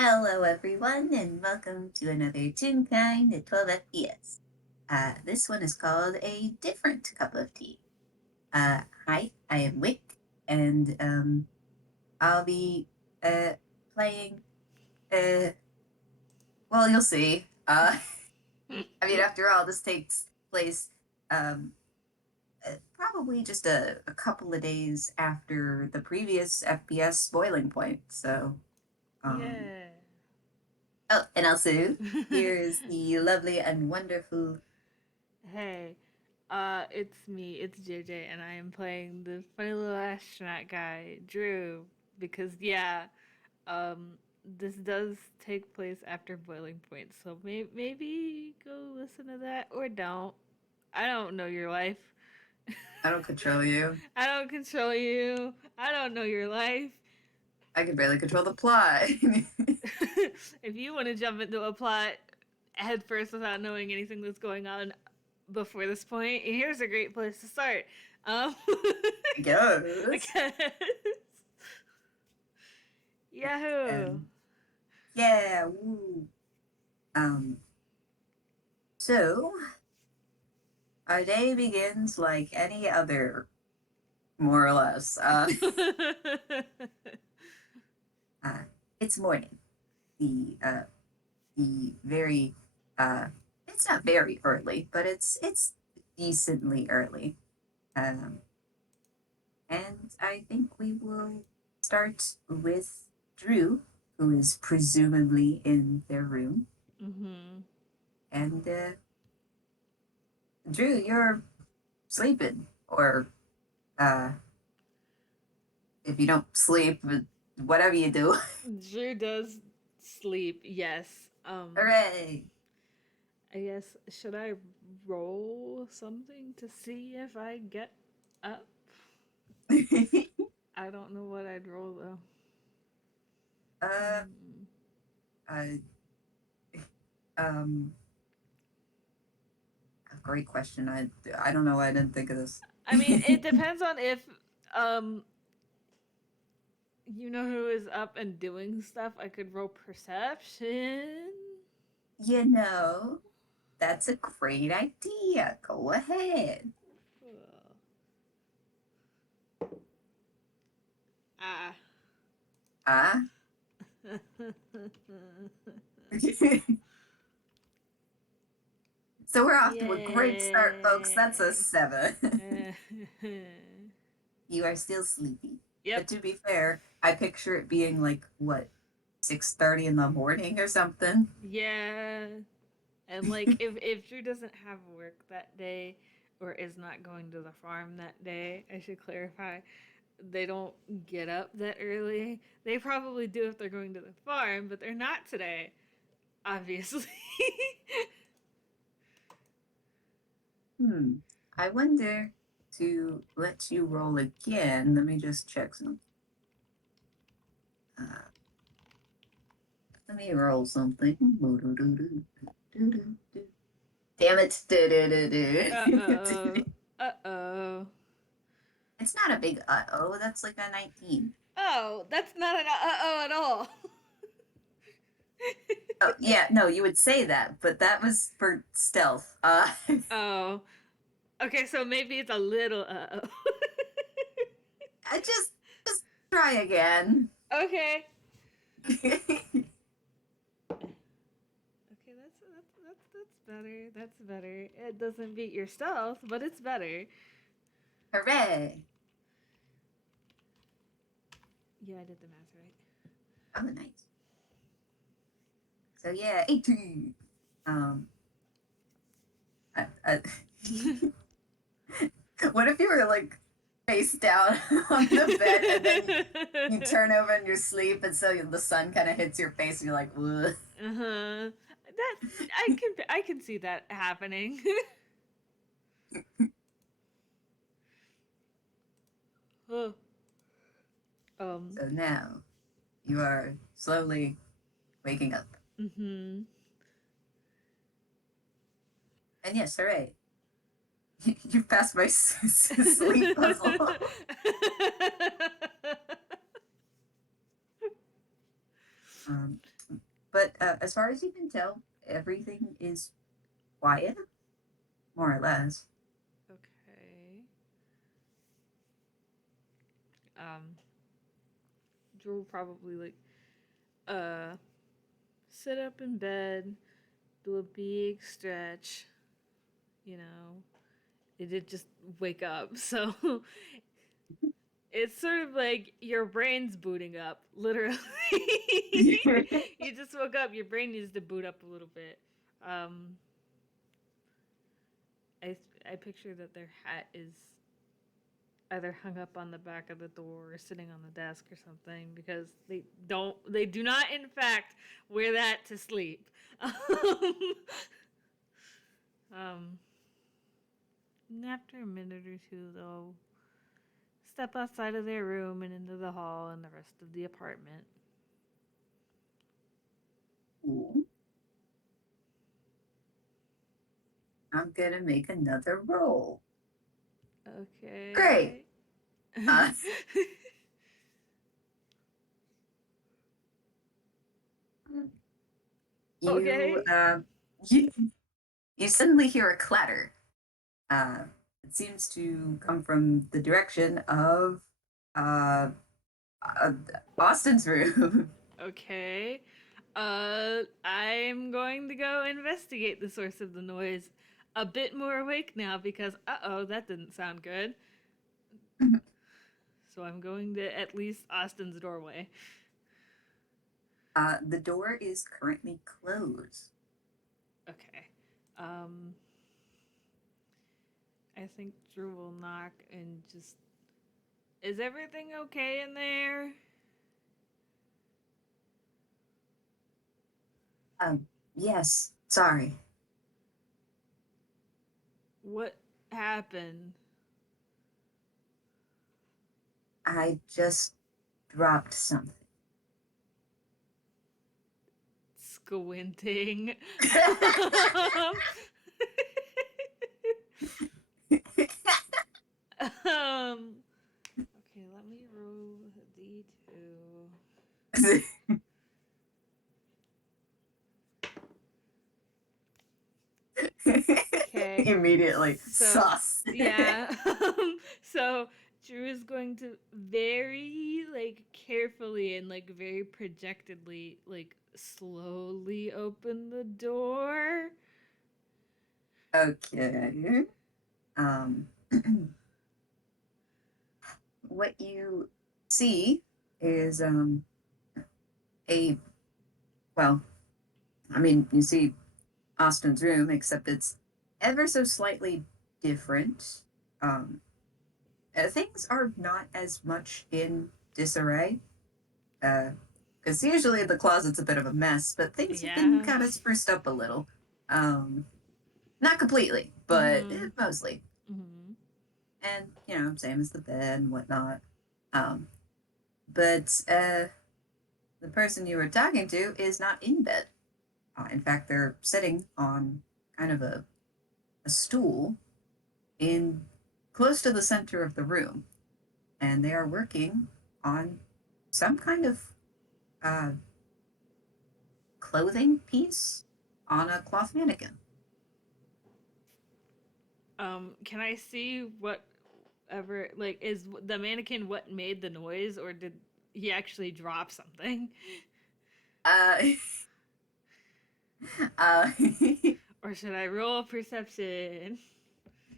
Hello, everyone, and welcome to another Toonkind at 12 FPS. This one is called A Different Cup of Tea. Hi, I am Wick, and I'll be playing. Uh, well, you'll see. After all, this takes place um, probably just a couple of days after the previous FPS boiling point. So, um, Yeah. oh, and also, here's the lovely and wonderful. Hey, it's me, it's JayJay, and I am playing the funny little astronaut guy, Drew, because this does take place after Boiling Point, so maybe go listen to that or don't. I don't know your life. I don't control you. I don't control you. I don't know your life. I can barely control the plot. If you want to jump into a plot head first without knowing anything that's going on before this point, here's a great place to start. Um, I I guess. guess. Yahoo! And yeah, woo. Um, so our day begins like any other, more or less. Uh, it's morning. The very it's not very early, but it's decently early. Um, and I think we will start with Drew, who is presumably in their room. Mm-hmm. And Drew, you're sleeping, or uh, if you don't sleep, whatever you do. Drew does sleep, yes. Hooray! I guess, should I roll something to see if I get up? I don't know what I'd roll though. uh, Mm. uh, um, great question. I don't know why I didn't think of this. I mean, it depends on if um you know who is up and doing stuff. I could roll perception. You know, that's a great idea. Go ahead. Ah. Ah. So we're off to a great start, folks. That's a Yay. 7. You are still sleepy. Yep. But to be fair, I picture it being like what, 6:30 in the morning or something. Yeah. And like if Drew doesn't have work that day or is not going to the farm that day, I should clarify, they don't get up that early. They probably do if they're going to the farm, but they're not today, obviously. Hmm. I wonder to let you roll again. Let me just check some. Uh, Let me roll something. Damn it. Uh-oh. Uh-oh. It's not a big uh-oh. That's like a 19. Oh, that's not an uh-oh at all. Oh, yeah, no, you would say that, but that was for stealth. Oh. Okay, so maybe it's a little uh-oh. I just try again. Okay. Okay, that's better. That's better. It doesn't beat your stealth, but it's better. Hooray. Yeah, I did the math right. Oh, nice. So yeah, 18. Um, I, what if you were like face down on the bed and then you turn over in your sleep and so the sun kind of hits your face and you're like, ugh. Uh-huh. That I can see that happening. Oh. Um. So now you are slowly waking up. Mhm. And yes, hooray. You passed my sleep puzzle. Um, but as far as you can tell, everything is quiet, more or less. Okay. Um, Drew will probably like uh sit up in bed, do a big stretch. You know, it did just wake up, so it's sort of like your brain's booting up, literally. You just woke up, your brain needs to boot up a little bit. Um, I I picture that their hat is either hung up on the back of the door or sitting on the desk or something because they do not in fact wear that to sleep. um, and after a minute or two, they'll step outside of their room and into the hall and the rest of the apartment. Ooh, I'm gonna make another roll. Great. Okay. Uh, you, Okay. you you suddenly hear a clatter. Uh, it seems to come from the direction of uh, uh Austin's room. Okay. I'm going to go investigate the source of the noise. A bit more awake now because, that didn't sound good. So I'm going to at least Austin's doorway. The door is currently closed. Okay. Um, I think Drew will knock and just. Is everything okay in there? Yes, sorry. What happened? I just dropped something. Squinting. Okay, let me roll a d2. Okay. Immediately So, sus. yeah. So Drew is going to very carefully and very projectedly slowly open the door. Okay. Um, what you see is a well, I mean, you see Austin's room, except it's ever so slightly different. Um, things are not as much in disarray. Because usually the closet's a bit of a mess, but things have been Yeah. kind of spruced up a little. Not completely, but Mhm. mostly. Mhm. And same as the bed and whatnot. Um, but the person you were talking to is not in bed. In fact, they're sitting on kind of a stool in close to the center of the room, and they are working on some kind of uh, clothing piece on a cloth mannequin. Can I see whatever is the mannequin what made the noise or did he actually drop something? Uh, uh, Or should I roll perception?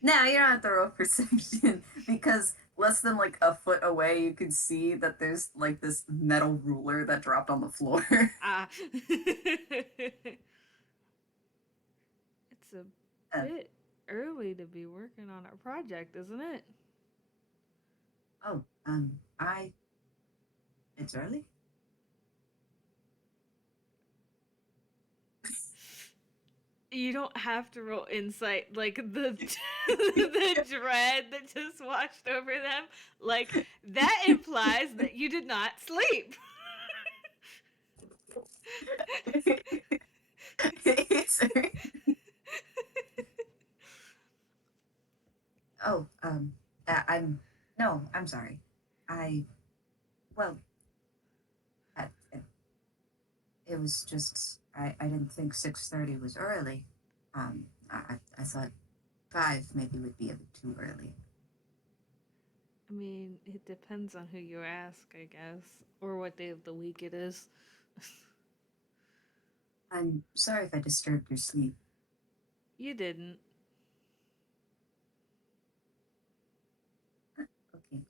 now you don't have to roll perception because less than like a foot away, you can see that there's like this metal ruler that dropped on the floor. Ah. It's a uh, bit early to be working on a project, isn't it? oh, I. It's early. You don't have to roll insight like the the dread that just washed over them. Like that implies that you did not sleep. it's oh, I'm no, I'm sorry. I well, uh, it it was just I didn't think 6:30 was early. I thought 5 maybe would be a bit too early. I mean, it depends on who you ask, I guess, or what day of the week it is. I'm sorry if I disturbed your sleep. You didn't. Okay.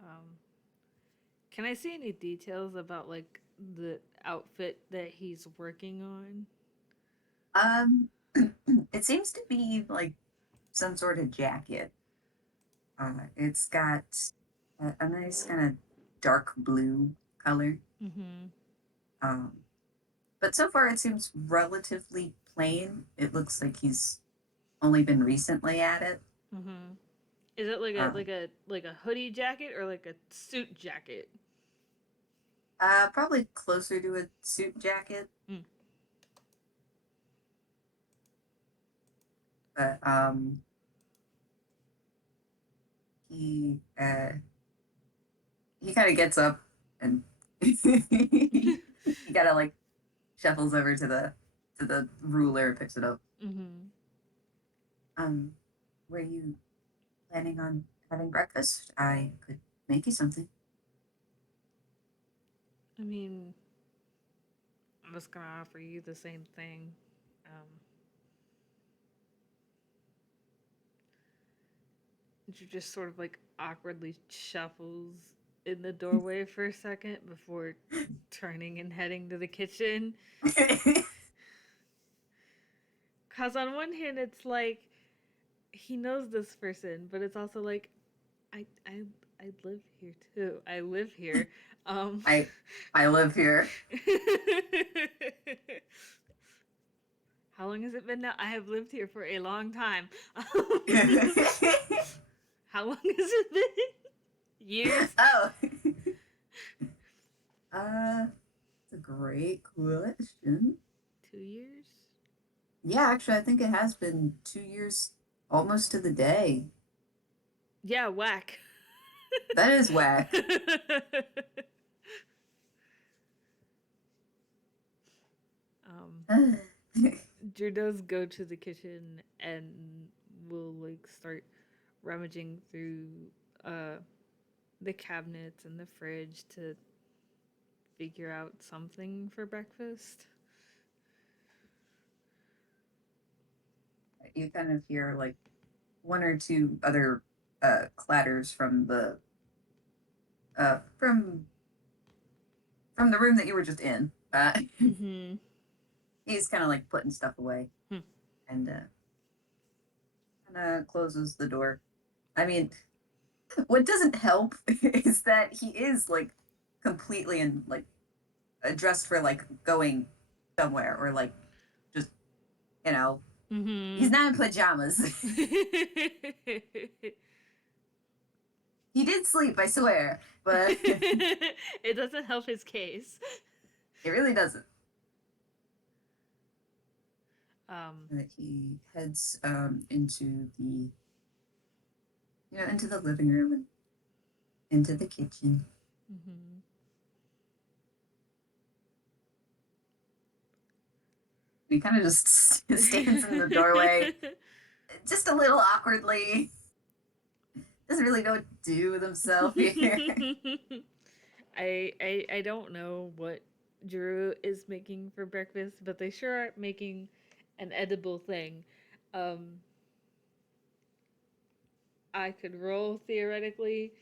Um, can I see any details about like the outfit that he's working on? Um, it seems to be like some sort of jacket. It's got a nice kind of dark blue color. Mm-hmm. Um, but so far it seems relatively plain. It looks like he's only been recently at it. Mm-hmm. Is it like a Um, hoodie jacket or like a suit jacket? Probably closer to a suit jacket, Mm. but he he kind of gets up and he kind of like shuffles over to the ruler and picks it up. Mm-hmm. Um, were you planning on having breakfast? I could make you something. I mean, I was gonna offer you the same thing. Um, you just sort of like awkwardly shuffles in the doorway for a second before turning and heading to the kitchen. Cause on one hand, it's like he knows this person, but it's also like I I I live here too. I live here. Um I I live here. How long has it been now? I have lived here for a long time. How long has it been? Years? Oh, it's a great question. 2 years? Yeah, actually, I think it has been 2 years, almost to the day. Yeah, whack. That is whack. um, uh, Drew does go to the kitchen and will like start rummaging through uh the cabinets and the fridge to figure out something for breakfast. you kind of hear like one or two other clatters from the room that you were just in. Mm-hmm. He's kind of like putting stuff away Hmm. and kind of closes the door. I mean, what doesn't help is that he is like completely and like dressed for like going somewhere or like just you know Mm-hmm. he's not in pajamas. He did sleep, I swear, but it It doesn't help his case. really doesn't. Um, He heads into the into the living room and into the kitchen. mm-hmm. He kind of just stands in the doorway, just a little awkwardly. Doesn't really know what to do with himself here. I don't know what Drew is making for breakfast, but they sure are making an edible thing. Um, I could roll theoretically,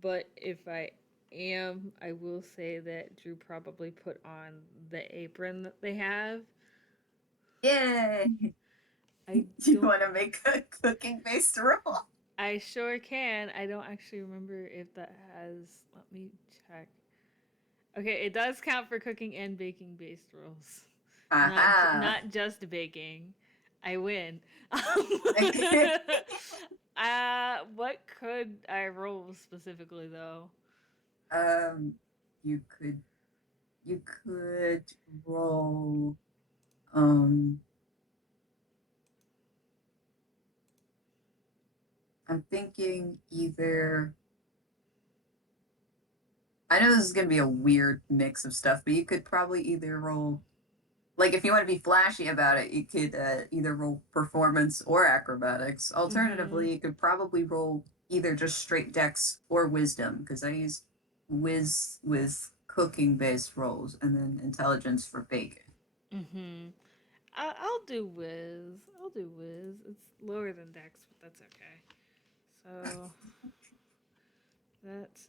but if I am, I will say that Drew probably put on the apron that they have. Yay! I You don't. want to make a cooking based roll? I sure can. I don't actually remember if that has. Let me check. Okay, it does count for cooking and baking based rolls. Aha! Not just baking. I win. What could I roll specifically though? um, you could you could roll. Um, I'm thinking either I know this is gonna be a weird mix of stuff, but you could probably either roll like if you want to be flashy about it, you could either roll performance or acrobatics. Mm-hmm. Alternatively, you could probably roll either just straight dex or wisdom because I use whiz with cooking based rolls and then intelligence for baking. Mm-hmm. I'll do whiz. I'll do whiz. It's lower than Dex, but that's okay. So that's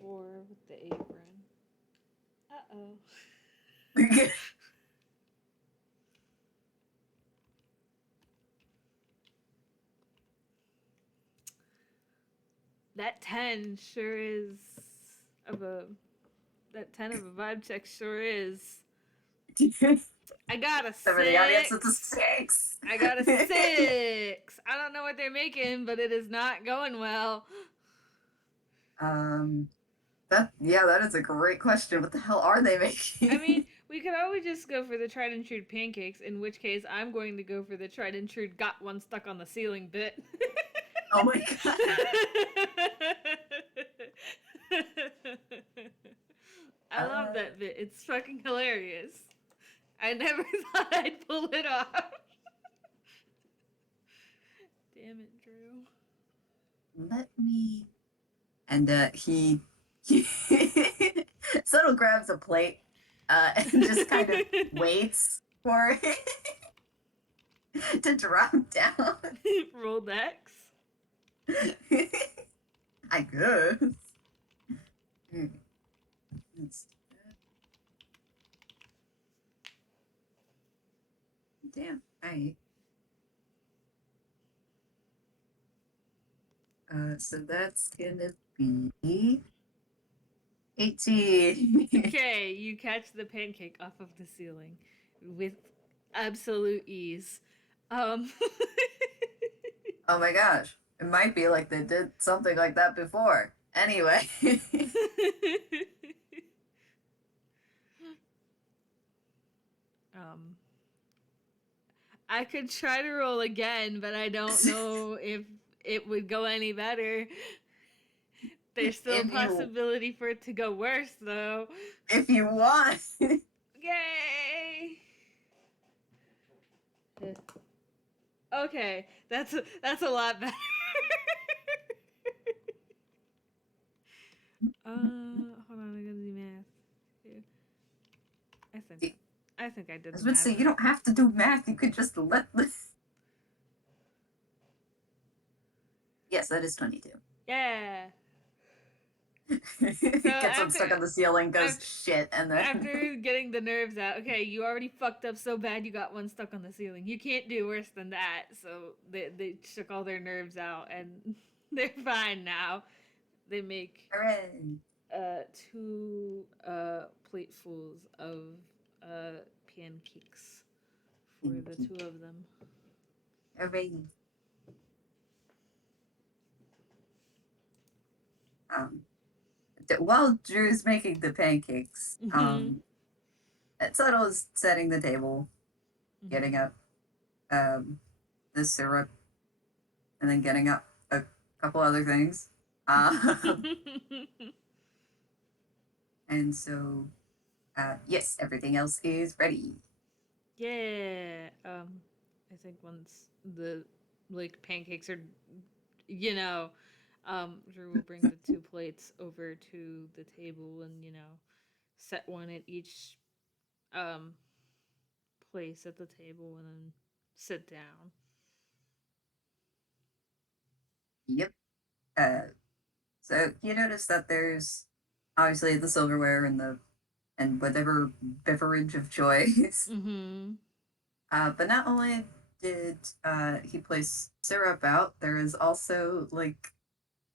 +4 with the apron. Uh oh. That 10 sure is of a that 10 of a vibe check sure is. I got a Some of the audience with the 6. six. I got a 6. I don't know what they're making, but it is not going well. um, that is a great question. What the hell are they I mean, making? we could always just go for the tried and true pancakes, in which case I'm going to go for the tried and true got one stuck on the ceiling bit. Oh my god! I love Uh, that bit. It's fucking hilarious. I never thought I'd pull it off. Damn it, Drew. let me. And he Suttel grabs a plate and just kind of waits for it to drop down. Roll Dex. I guess. Hmm, let's- Damn. I so that's gonna be 18. Okay, you catch the pancake off of the ceiling with absolute ease. Um, Oh my gosh. It might be like they did something like that before. Anyway. um, I could try to roll again, but I don't know if it would go any better. There's still a if you possibility for it to go worse, though. if you want. Yay! Okay, that's a lot better. Hold on, I gotta do math. I think I I think I did was the about to math say you right. don't have to do math. You could just let this. Yes, that is 22. Yeah. So Gets unstuck on the ceiling, goes after shit, and then after getting the nerves out, okay, you already fucked up so bad you got one stuck on the ceiling. You can't do worse than that. So they shook all their nerves out and they're fine now. They make hooray, two platefuls of pancakes for the pancake, two of them. hooray. Um, while Drew's making the pancakes, Mhm. Tuttle is setting the table, getting Mhm. up um, the syrup, and then getting up a couple other things. And so, yes, everything else is ready. Yeah. I think once the like pancakes are, you know, Drew will bring the two plates over to the table and set one at each um place at the table and then sit down. Yep. Uh, so you notice that there's obviously the silverware and whatever beverage of choice. Mm-hmm. But not only did he place syrup out, there is also like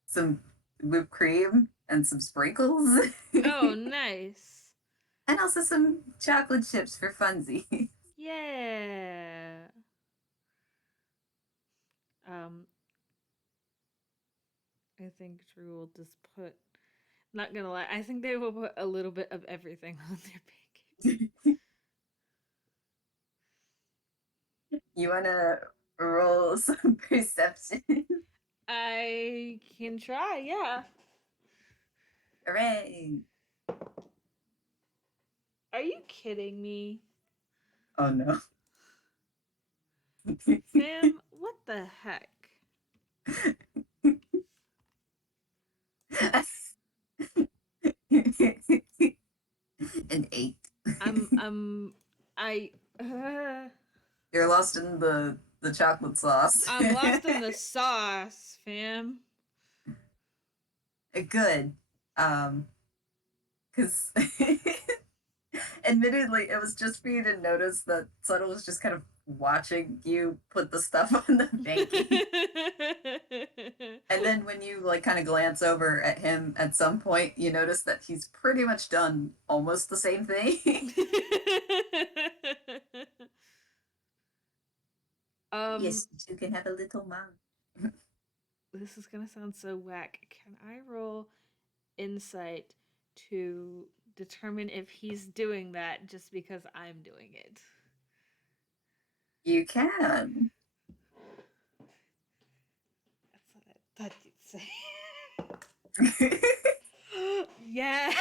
some whipped cream and some sprinkles, Oh, nice. and also some chocolate chips for funsies. Yeah. Um, I think Drew will just put. Not gonna lie, I think they will put a little bit of everything on their pancakes. You wanna roll some perception? I can try, yeah. Hooray! Are you kidding me? Oh no. Sam, what the heck? An 8. I'm, I'm, I, uh, You're lost in the chocolate sauce. I'm lost in the sauce, fam. Good. Because admittedly, it was just for you to notice that Suttle was just kind of watching you put the stuff on the baking. And then when you like kind of glance over at him at some point, you notice that he's pretty much done almost the same thing. um, Yes, you can have a little mom. this is gonna sound so whack. Can I roll insight to determine if he's doing that just because I'm doing it? You can. That's what I thought you'd say. Yes!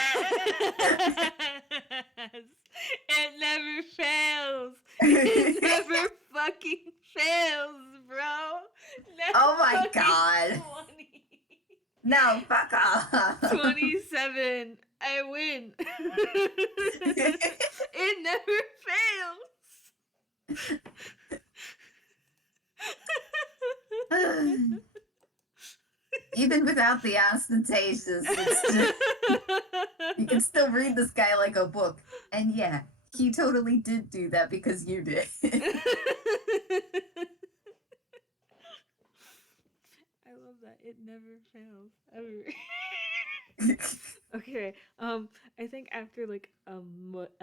It never fails! It never fucking fails, bro! Oh my Natural god. 20. No, fuck off. 27. I win. It never fails. Even without the ostentatious, it's just, you can still read this guy like a book. And yeah, he totally did do that because you did. I love that. It never fails. Ever. Okay. I think after like a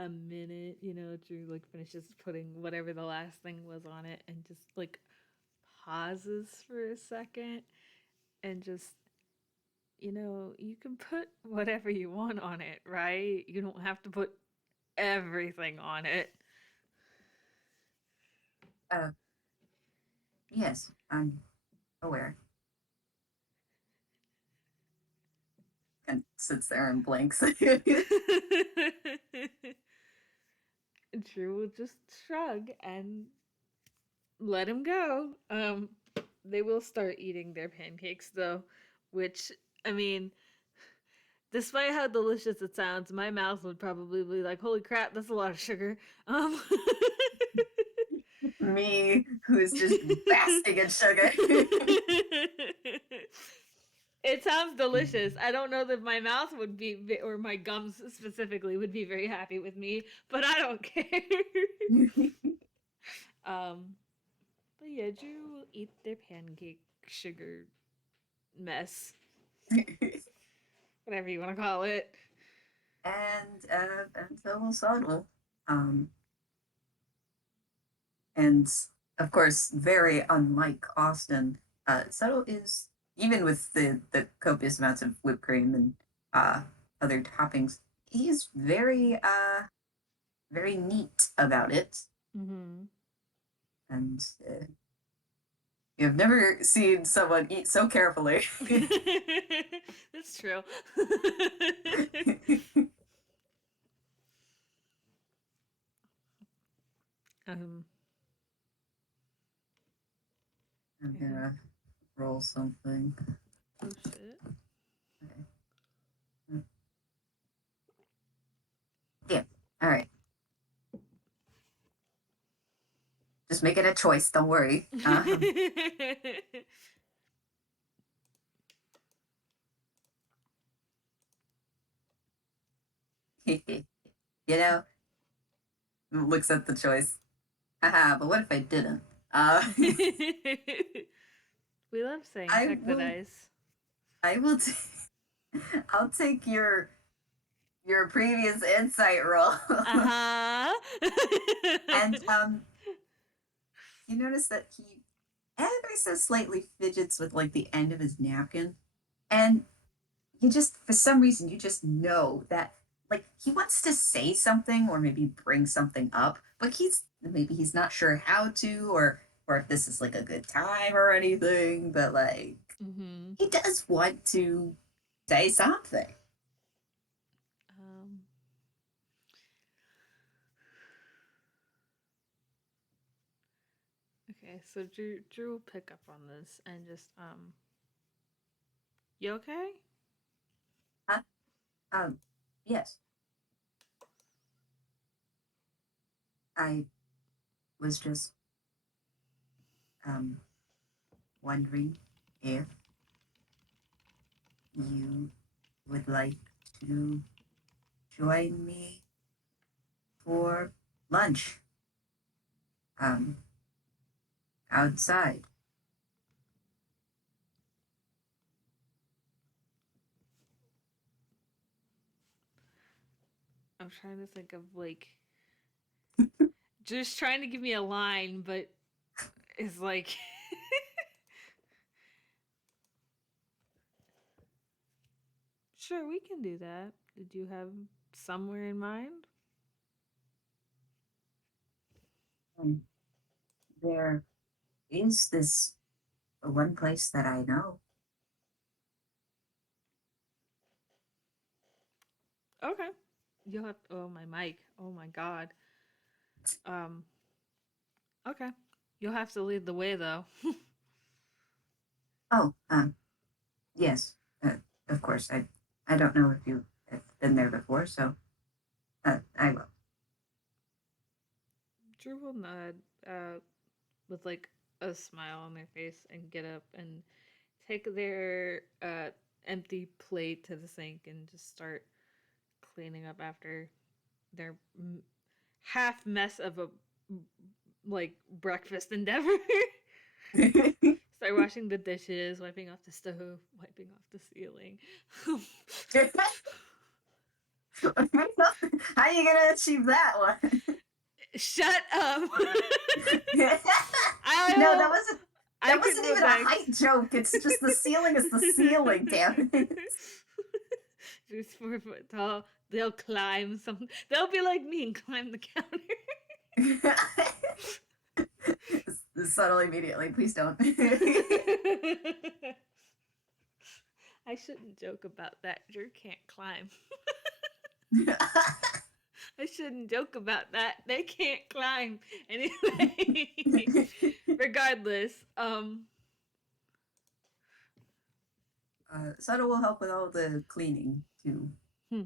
minute, Drew like finishes putting whatever the last thing was on it and just like pauses for a second and just you can put whatever you want on it, right? You don't have to put everything on it. uh, yes, I'm aware. And sits there and blinks. Drew will just shrug and let him go. They will start eating their pancakes though, which I mean, despite how delicious it sounds, my mouth would probably be like, "Holy crap, that's a lot of sugar." Um, Me, who's just basking in sugar. it sounds delicious. I don't know that my mouth would be, or my gums specifically, would be very happy with me, but I don't care. um, but yeah, Drew will eat their pancake sugar mess, whatever you want to call it. And so will Sodal. Um, and of course, very unlike Austin, Sodal is, even with the copious amounts of whipped cream and uh, other toppings, he's very neat about it. Mm-hmm. And you've never seen someone eat so carefully. That's true. um, I'm I think. gonna roll something. Oh shit. Okay. Yeah. All right. Just make it a choice. Don't worry. You know, looks at the choice. Haha, but what if I didn't? Uh, We love saying I check the will. dice. I will. I'll take your previous insight roll. Uh And huh. you notice that he ever so slightly fidgets with like the end of his napkin, and you just for some reason you just know that like he wants to say something or maybe bring something up, but he's not sure how to or if this is like a good time or anything, but like Mm-hmm. he does want to say something. Um, okay, so Drew will pick up on this and just you okay? Huh? Um, yes, I was just um wondering if you would like to join me for lunch um outside. I'm trying to think of like just trying to give me a line, but it's like sure we can do that. Did you have somewhere in mind? Um, there is this one place that I know. Okay. You'll have oh my mic. Oh my god. Um okay. You'll have to lead the way though. Oh, yes, of course. I don't know if you have been there before, so I will. Drew will nod with like a smile on their face and get up and take their empty plate to the sink and just start cleaning up after their half mess of a like breakfast endeavor. Start washing the dishes, wiping off the stove, wiping off the ceiling. How are you gonna achieve that one? Shut up! No, I I that can wasn't even a relax. height joke. It's just the ceiling is the ceiling, damn it. She's 4 foot tall. They'll climb some. They'll be like me and climb the counter. Subtle immediately, please don't. I shouldn't joke about that. Drew can't climb. I shouldn't joke about that. They can't climb. Anyway, regardless, Subtle will help with all the cleaning too. hmm.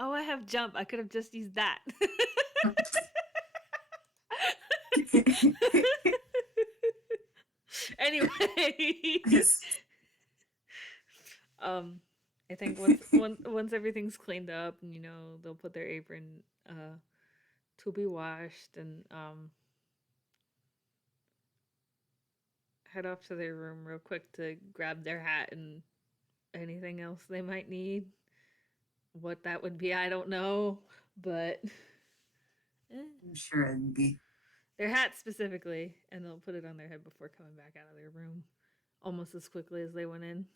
Oh, I have jump. I could have just used that. Anyway, um, I think once everything's cleaned up, and they'll put their apron to be washed and head off to their room real quick to grab their hat and anything else they might need. What that would be, I don't know, but eh, I'm sure it'd be. their hat specifically, and they'll put it on their head before coming back out of their room, almost as quickly as they went in.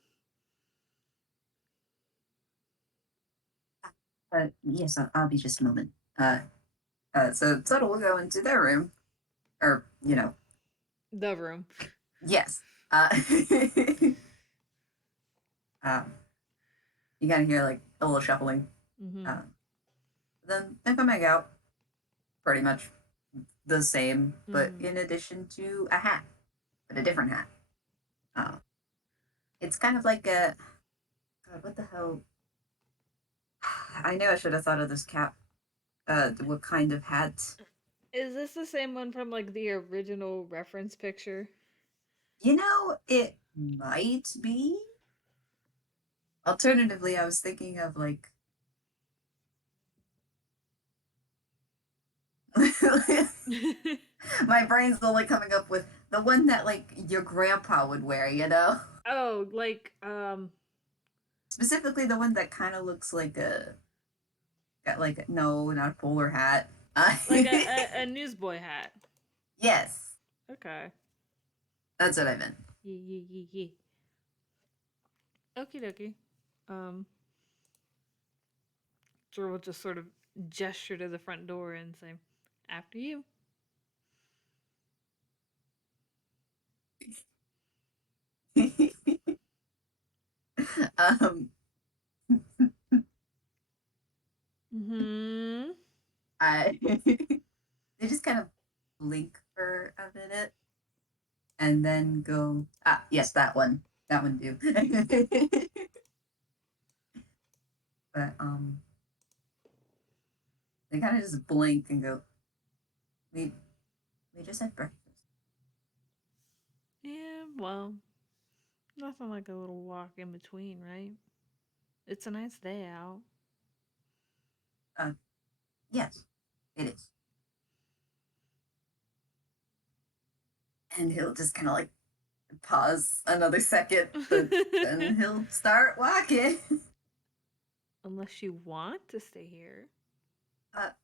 Yes, I'll be just a moment. So Subtle will go into their room, or The room. yes. Um, you gotta hear like a little shuffling. Mm-hmm. Uh, then they come back out, pretty much the same, but Mm-hmm. in addition to a hat, but a different hat. Uh, it's kind of like a God, what the hell? I knew I should have thought of this cap. What kind of hat? Is this the same one from like the original reference picture? It might be. Alternatively, I was thinking of like my brain's only coming up with the one that like your grandpa would wear. Oh, like Specifically the one that kind of looks like a got like no, not a bowler hat. like a newsboy hat. Yes, Okay. that's what I meant. Yeah, yeah, yeah, yeah. Okie dokie. Um, Drew will just sort of gesture to the front door and say, "After you." um, Mm-hmm. I they just kind of blink for a minute and then go, ah, yes, that one do. But they kind of just blink and go, we we just had breakfast. Yeah, well, nothing like a little walk in between, right? It's a nice day out. Uh, yes, it is. And he'll just kind of like pause another second, but then he'll start walking. Unless you want to stay here,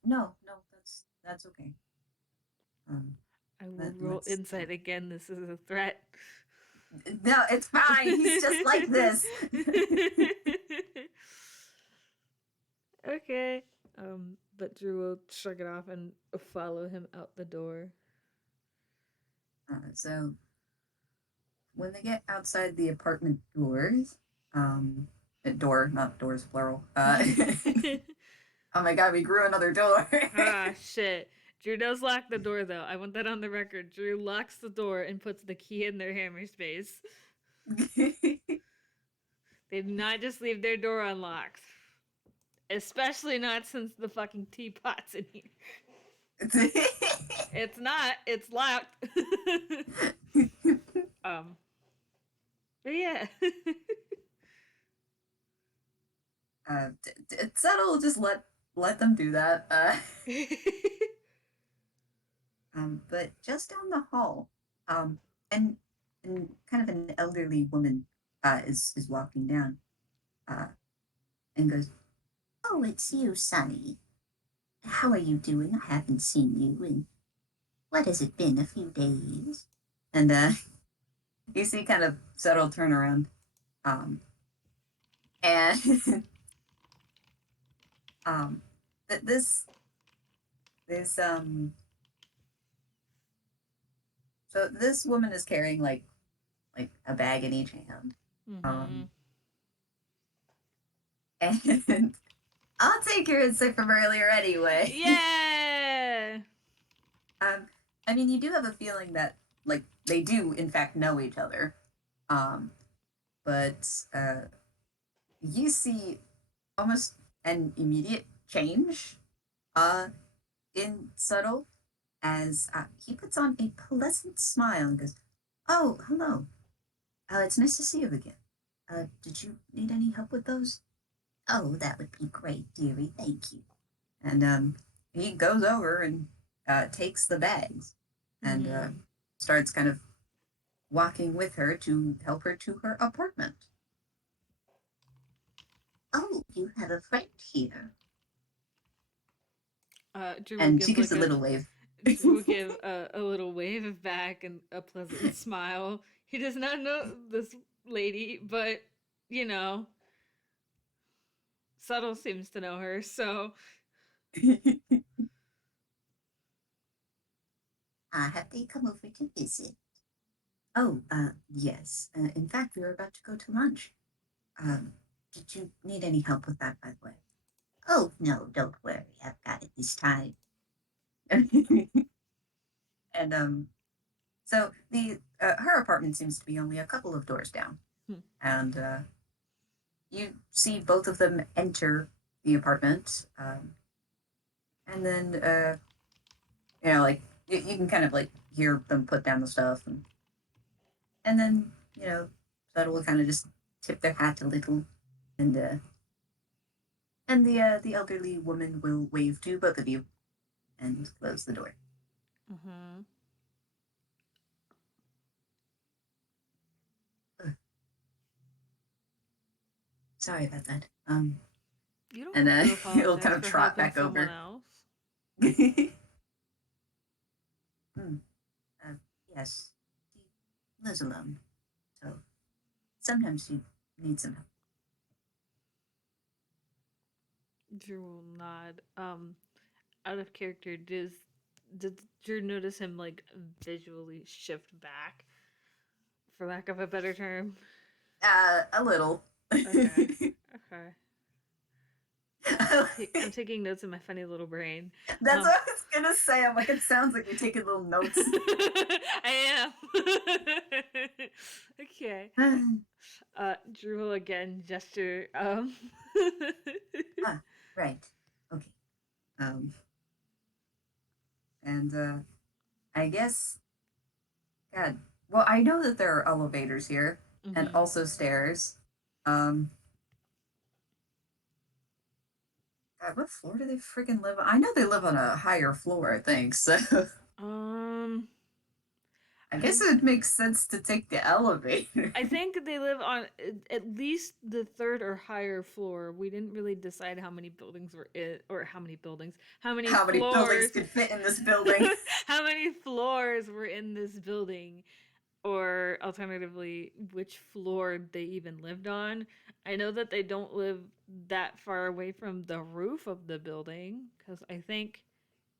No, no, that's okay. Um, I will roll let's. insight again. This is a threat. No, it's fine. He's just like this. Okay. But Drew will shrug it off and follow him out the door. So when they get outside the apartment doors, door, not doors plural. Oh my god, we grew another door. Ah, shit. Drew does lock the door, though. I want that on the record. Drew locks the door and puts the key in their hammer space. They do not just leave their door unlocked. Especially not since the fucking teapot's in here. It's not. It's locked. um. But yeah. Suttel, just let them do that. But just down the hall, um, and kind of an elderly woman is walking down, uh, and goes, "Oh, it's you, Sonny. How are you doing? I haven't seen you in what has it been? A few days." And you see, kind of subtle turnaround, and um, this this so this woman is carrying like a bag in each hand, Mm-hmm. um, and I'll take your insight from earlier anyway. Yeah. um, I mean, you do have a feeling that like they do in fact know each other, um, but you see almost an immediate change uh, in Subtle as he puts on a pleasant smile and goes, "Oh, hello. It's nice to see you again. Did you need any help with those?" "Oh, that would be great, dearie. Thank you." And he goes over and takes the bags and Mm-hmm. starts kind of walking with her to help her to her apartment. "Oh, you have a friend here." Drew will And she give gives like a a little wave. Drew will give a little wave back and a pleasant smile. He does not know this lady, but you know, Subtle seems to know her, so Have they come over to visit? "Oh, yes. In fact, we were about to go to lunch. Um, did you need any help with that, by the way?" "Oh, no, don't worry. I've got it this time." And so the her apartment seems to be only a couple of doors down, hmm. and you see both of them enter the apartment, and then like you can kind of like hear them put down the stuff, and then Subtle will kind of just tip their hat a little, and the elderly woman will wave to both of you and close the door. Mm-hmm. Ugh, sorry about that. You don't And have to he'll kind apologize of for trot helping back someone over. else. Hmm, uh, yes, he lives alone, so sometimes you need some help. Drew will nod. Out of character, did Drew notice him like visually shift back for lack of a better term. A little. Okay. Okay. I'm taking notes in my funny little brain. That's what I was gonna say. I'm like, it sounds like you're taking little notes. I am. Okay. Drew will again gesture. Ah, right. Okay. Um, and I guess, God. Well, I know that there are elevators here and Mhm. also stairs. Um, God, what floor do they freaking live on? I know they live on a higher floor, I think. So Um, I guess I it makes sense to take the elevator. I think they live on at least the third or higher floor. We didn't really decide how many buildings were in, or how many buildings, how many How many buildings floors, could fit in this building? how many floors were in this building, or alternatively, which floor they even lived on. I know that they don't live that far away from the roof of the building because I think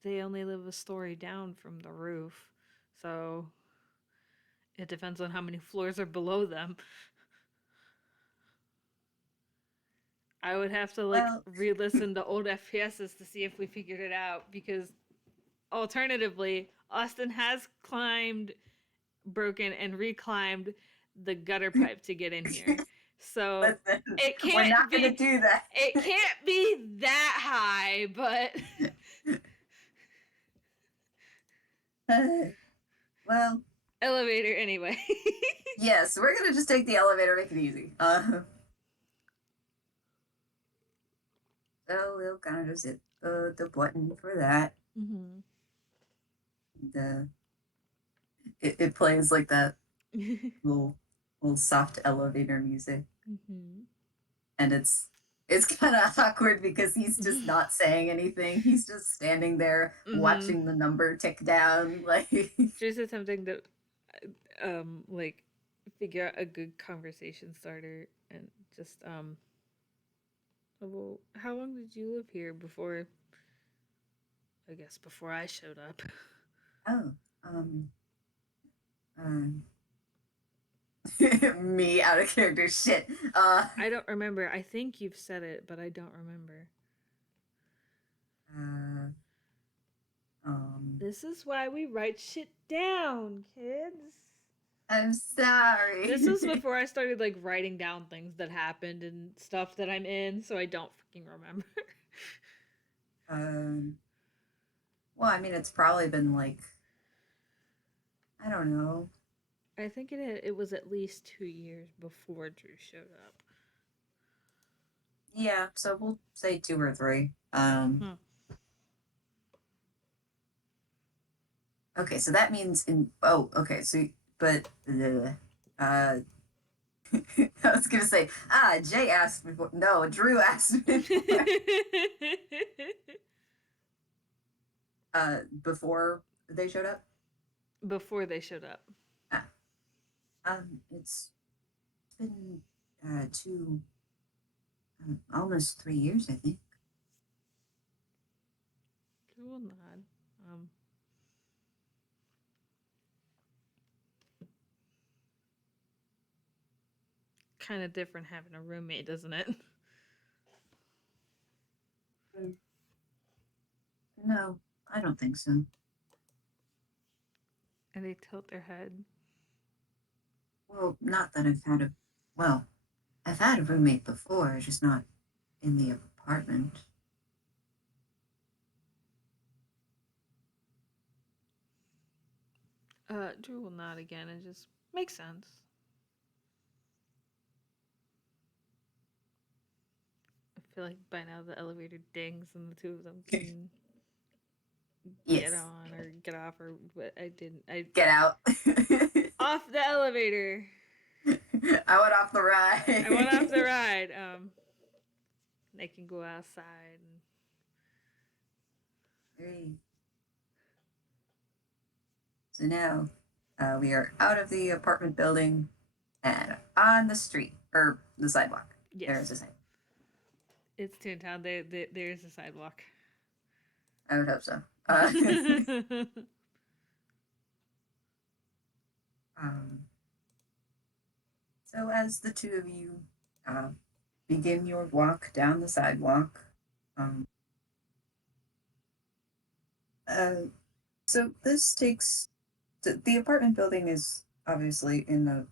they only live a story down from the roof. So it depends on how many floors are below them. I would have to like Well, re-listen to old FPSs to see if we figured it out because alternatively, Austin has climbed, broken, and reclimbed the gutter pipe to get in here. So listen, it we're can't not gonna be do that. it can't be that high, but Well, elevator anyway. yes, we're gonna just take the elevator, make it easy. So we'll kind of just hit the button for that. Mm-hmm. The it plays like that little soft elevator music, Mm-hmm. and it's kind of awkward because he's just not saying anything. He's just standing there Mm-hmm. watching the number tick down. Like, Just attempting to like figure out a good conversation starter and just oh, well, how long did you live here before I guess before I showed up? oh, um, um, me out of character shit. I don't remember. I think you've said it, but I don't remember. uh, um, This is why we write shit down, kids. I'm This was sorry. before I started like writing down things that happened and stuff that I'm in, so I don't freaking remember. um, well, I mean, it's probably been like, I don't know. I think it was at least 2 years before Drew showed up. Yeah, so we'll say two or three. Hmm. Okay, so that means in, oh, okay, so, but, I was gonna say, Jay asked before. No, Drew asked before. Before they showed up. Before they showed up. Ah, it's been two, almost 3 years, I think. Drew will nod. Um, Kind of different having a roommate, doesn't it? Mm. No, I don't think so. And they tilt their head. Well, not that I've had a, well, I've had a roommate before, just not in the apartment. Drew will nod again and just makes sense. I feel like by now the elevator dings and the two of them can get Yes, on or get off or what I didn't. I get out. off the elevator. I went off the I went off the ride. ride. They can go outside. Three. So now we are out of the apartment building and on the street or the sidewalk. There is Yes, a sidewalk. it's Toontown. There's a sidewalk. I would hope so. Um, So as the two of you uh, begin your walk down the sidewalk, um, uh, so this takes the apartment building is obviously in the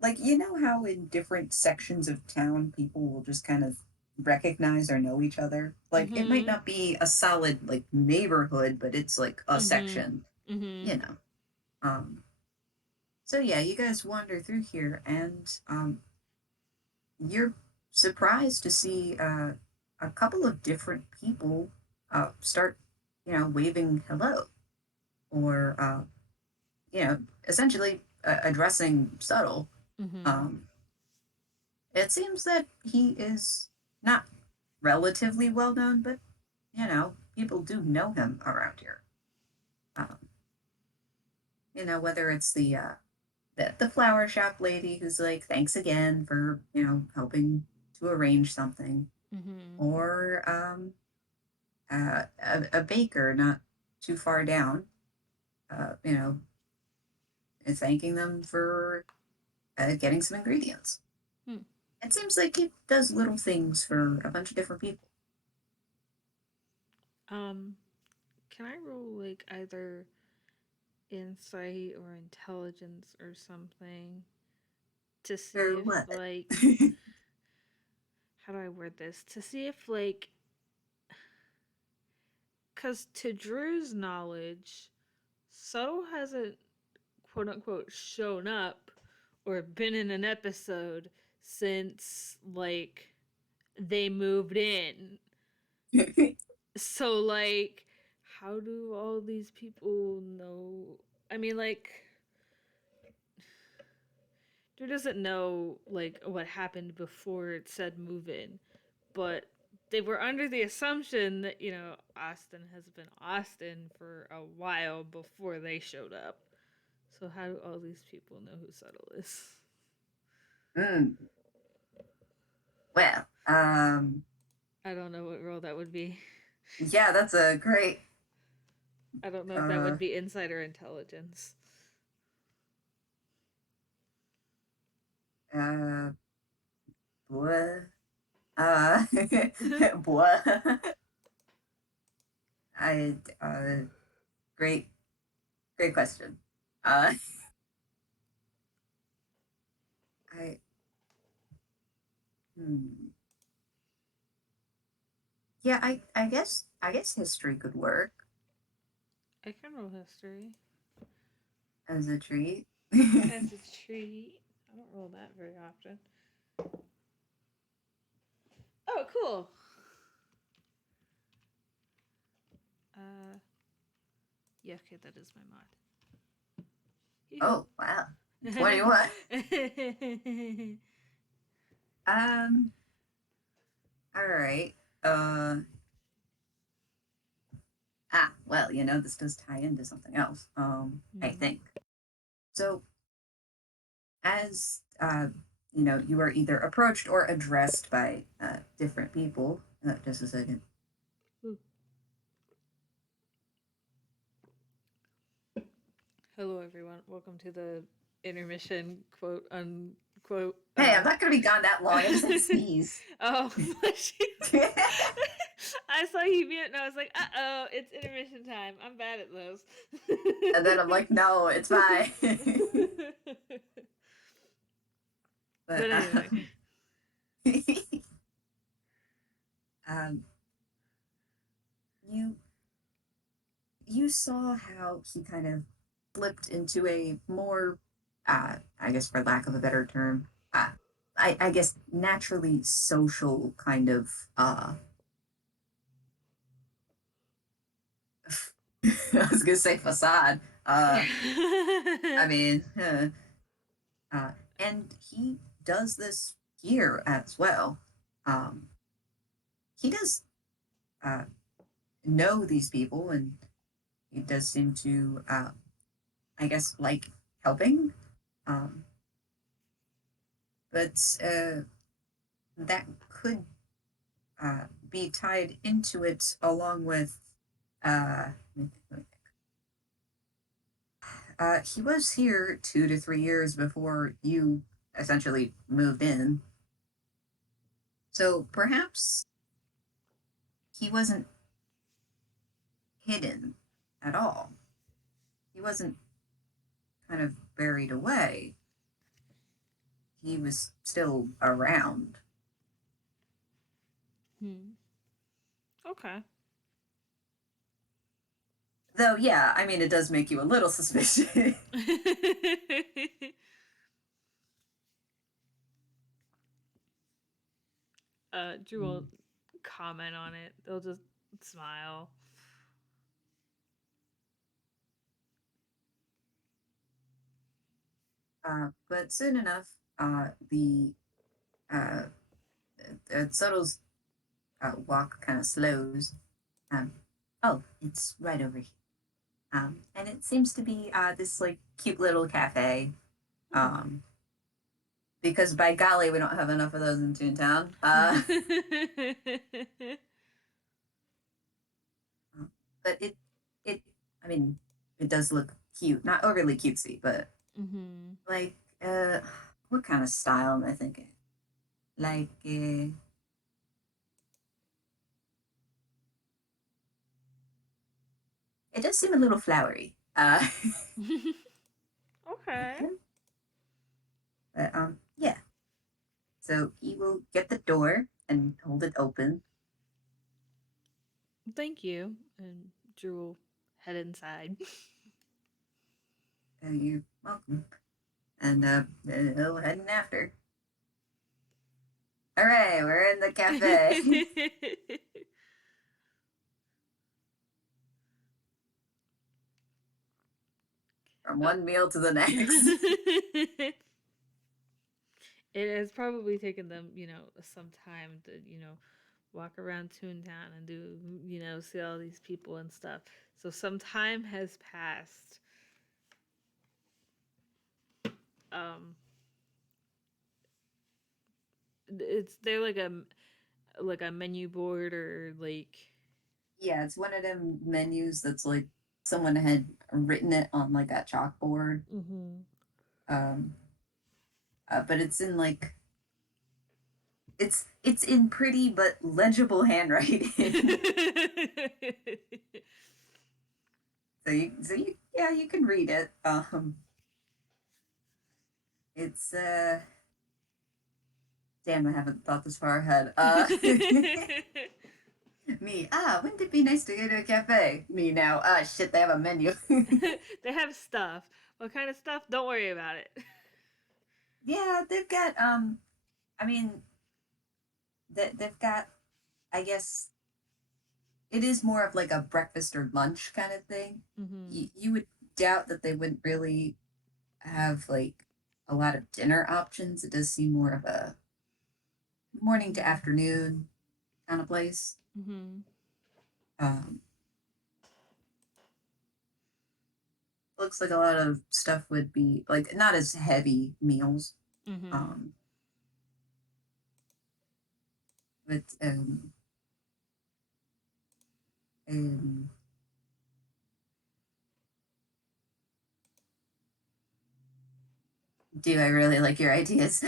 like you know how in different sections of town people will just kind of recognize or know each other. Like it might Mhm. not be a solid like neighborhood, but it's like a Mhm. section, Mhm. you know. Um, so yeah, you guys wander through here, and you're surprised to see a couple of different people start, waving hello or essentially addressing Suttel. Mhm. Um, it seems that he is not relatively well known, but people do know him around here. Um, whether it's the flower shop lady who's like, thanks again for helping to arrange something, Mhm. or a baker not too far down, uh, you know, thanking them for getting some ingredients. Hmm. It seems like he does little things for a bunch of different people. Um, can I roll like either insight or intelligence or something to see For if what? like how do I word this? To see if like cuz to Drew's knowledge, Subtle hasn't quote unquote shown up or been in an episode since like they moved in. So like how do all these people know? I mean like Drew doesn't know like what happened before it said move in, but they were under the assumption that Austin has been Austin for a while before they showed up. So how do all these people know who Subtle is? mm, well, I don't know what role that would be. yeah, that's a great. I don't know if that Uh, would be insider intelligence. uh, Blah. Uh, blah. I great, great question. Uh, I hmm. Yeah, I guess history could work I can roll history as a treat. as a treat. I don't roll that very often. Oh, cool. Uh, yeah, okay, that is my Oh wow, mod. 21. Um. All right. Uh. Well, this does tie into something else. I Hmm. think so. As you are either approached or addressed by different people. Just a second. Hello, everyone. Welcome to the intermission, quote unquote. Hey, I'm not gonna be gone that long. I just had to sneeze. Oh, bless you. I saw you mute and I was like, oh, it's intermission time. I'm bad at those. And then I'm like, no, it's fine. But but anyway. um, you you saw how he kind of flipped into a more, I guess, for lack of a better term, I guess naturally social kind of. I was gonna say facade. I mean, uh, and he does this here as well. Um, he does uh, know these people, and he does seem to, I guess, like helping. Um, but that could be tied into it along with. Uh, he was here 2 to 3 years before you essentially moved in. So perhaps he wasn't hidden at all. He wasn't kind of buried away. He was still around. Hmm. Okay. Though, yeah, I mean, it does make you a little suspicious. Drew will comment on it. They'll just smile. But soon enough, uh, Suttel's walk kind of slows. Um, oh, it's right over here. And it seems to be this like cute little cafe. Hmm. Um, because by golly, we don't have enough of those in Toontown. But it, I mean, it does look cute, not overly cutesy, but Hmm. like, what kind of style am I thinking? Like, it does seem a little flowery. Okay. But yeah. So he will get the door and hold it open. Thank you. And Drew will head inside. You're welcome. And he'll head in after. All right, we're in the cafe. From one meal to the next. It has probably taken them, some time to, walk around Toontown and do, see all these people and stuff. So some time has passed. Um, it's there like a menu board or like. Yeah, it's one of them menus that's like someone had written it on like a chalkboard. Mm-hmm. Um, but it's in like it's in pretty but legible handwriting. So you yeah you can read it. It's damn I haven't thought this far ahead. Me wouldn't it be nice to go to a cafe? Me now shit they have a menu. They have stuff. What kind of stuff? Don't worry about it. Yeah, they've got I mean they've got I guess it is more of like a breakfast or lunch kind of thing. Mm-hmm. You would doubt that they wouldn't really have like a lot of dinner options. It does seem more of a morning to afternoon kind of place. Mm-hmm. Um, looks like a lot of stuff would be like not as heavy meals. Mm-hmm. Um, but um, do I really like your ideas?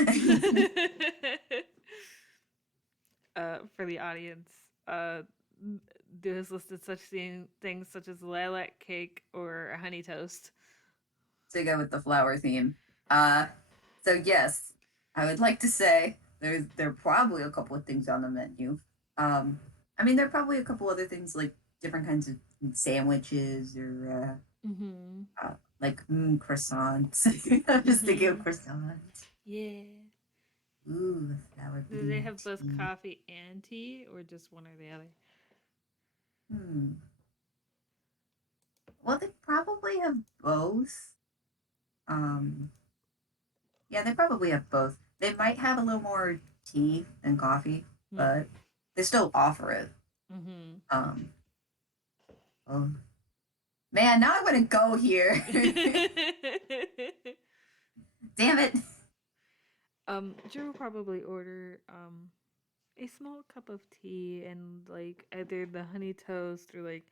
For the audience, has listed things such as lilac cake or a honey toast. To go with the flower theme. Uh, so yes, I would like to say there are probably a couple of things on the menu. Um, I mean, there are probably a couple other things like different kinds of sandwiches or Mm-hmm. like croissants. I'm just thinking of Mm-hmm. croissants. Yeah. Ooh, flower Do they blue have both tea. coffee and tea, or just one or the other? Hmm. Well, they probably have both. Um, yeah, they probably have both. They might have a little more tea than coffee, but they still offer it. Mm-hmm. Um, oh man, now I want to go here. Damn it! Drew will probably order a small cup of tea and like either the honey toast or like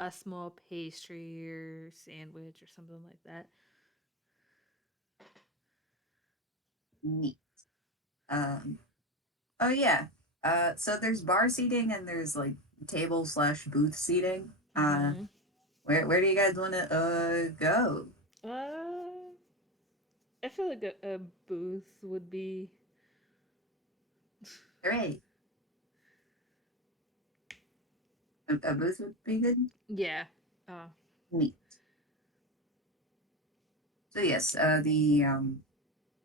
a small pastry or sandwich or something like that. Neat. Um, oh yeah. So there's bar seating and there's like table slash booth seating. Mm-hmm. Where do you guys want to go? Uh, I feel like a booth would be. Great. A booth would be good. Yeah. Uh, Neat. So yes, the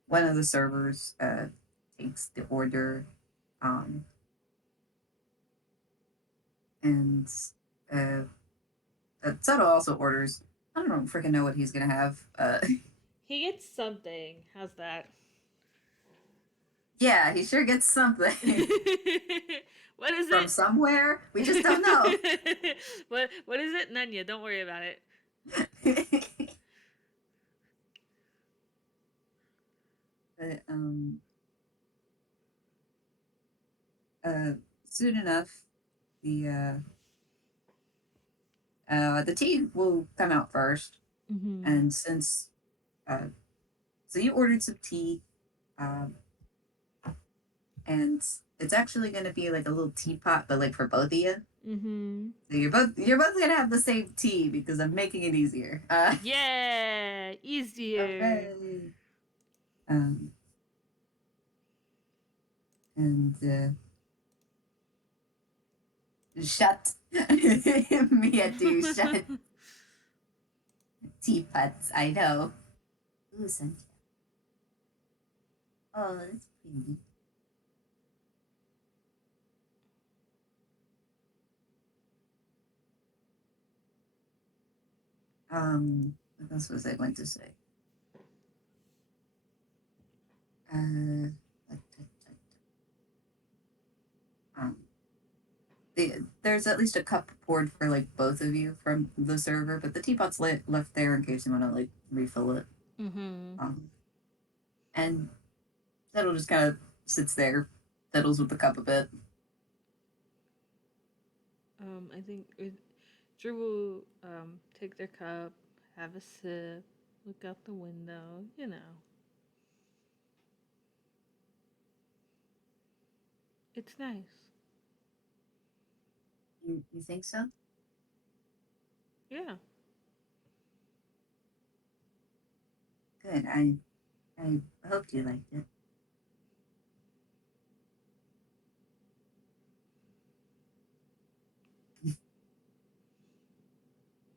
one of the servers takes the order, um, and uh, Suttel also orders. I don't freaking know what he's gonna have. he gets something. How's that? Yeah, he sure gets something What is from it? somewhere. We just don't know. What is it? Nanya, don't worry about it. but uh, soon enough, the the tea will come out first, Mm-hmm. and since uh, so you ordered some tea, um, and it's actually going to be like a little teapot, but like for both of you. Mm-hmm. So you're both gonna have the same tea because I'm making it easier. Yeah, easier. Okay. Um, and shut. Mia do shut. Teapots, I know. Ooh, sunshine. Oh, that's pretty. What else was I going to say? Uh, um, there's at least a cup poured for like both of you from the server, but the teapot's left there in case you want to like refill it. Mm-hmm. Um, and that'll just kind of sits there, fiddles with the cup a bit. I think Drew will take their cup, have a sip, look out the window. You know, it's nice. You think so? Yeah. Good. I hoped you liked it.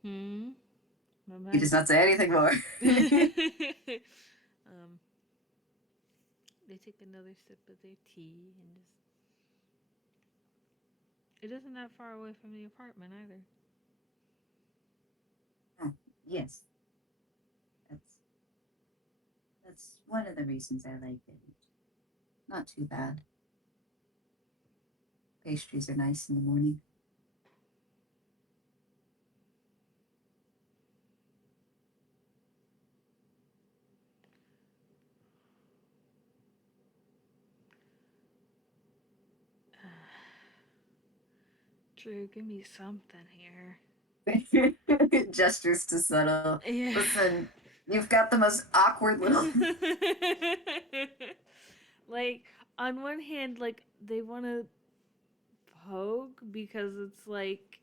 Hmm. He Bye does not say anything more. bye. They take another sip of their tea and just. It isn't that far away from the apartment either. Ah, yes, that's that's one of the reasons I like it. Not too bad. Pastries are nice in the morning. Drew, give me something here. Gestures to Suttle. Yeah. Listen, you've got the most awkward little. like on one hand, like they want to poke because it's like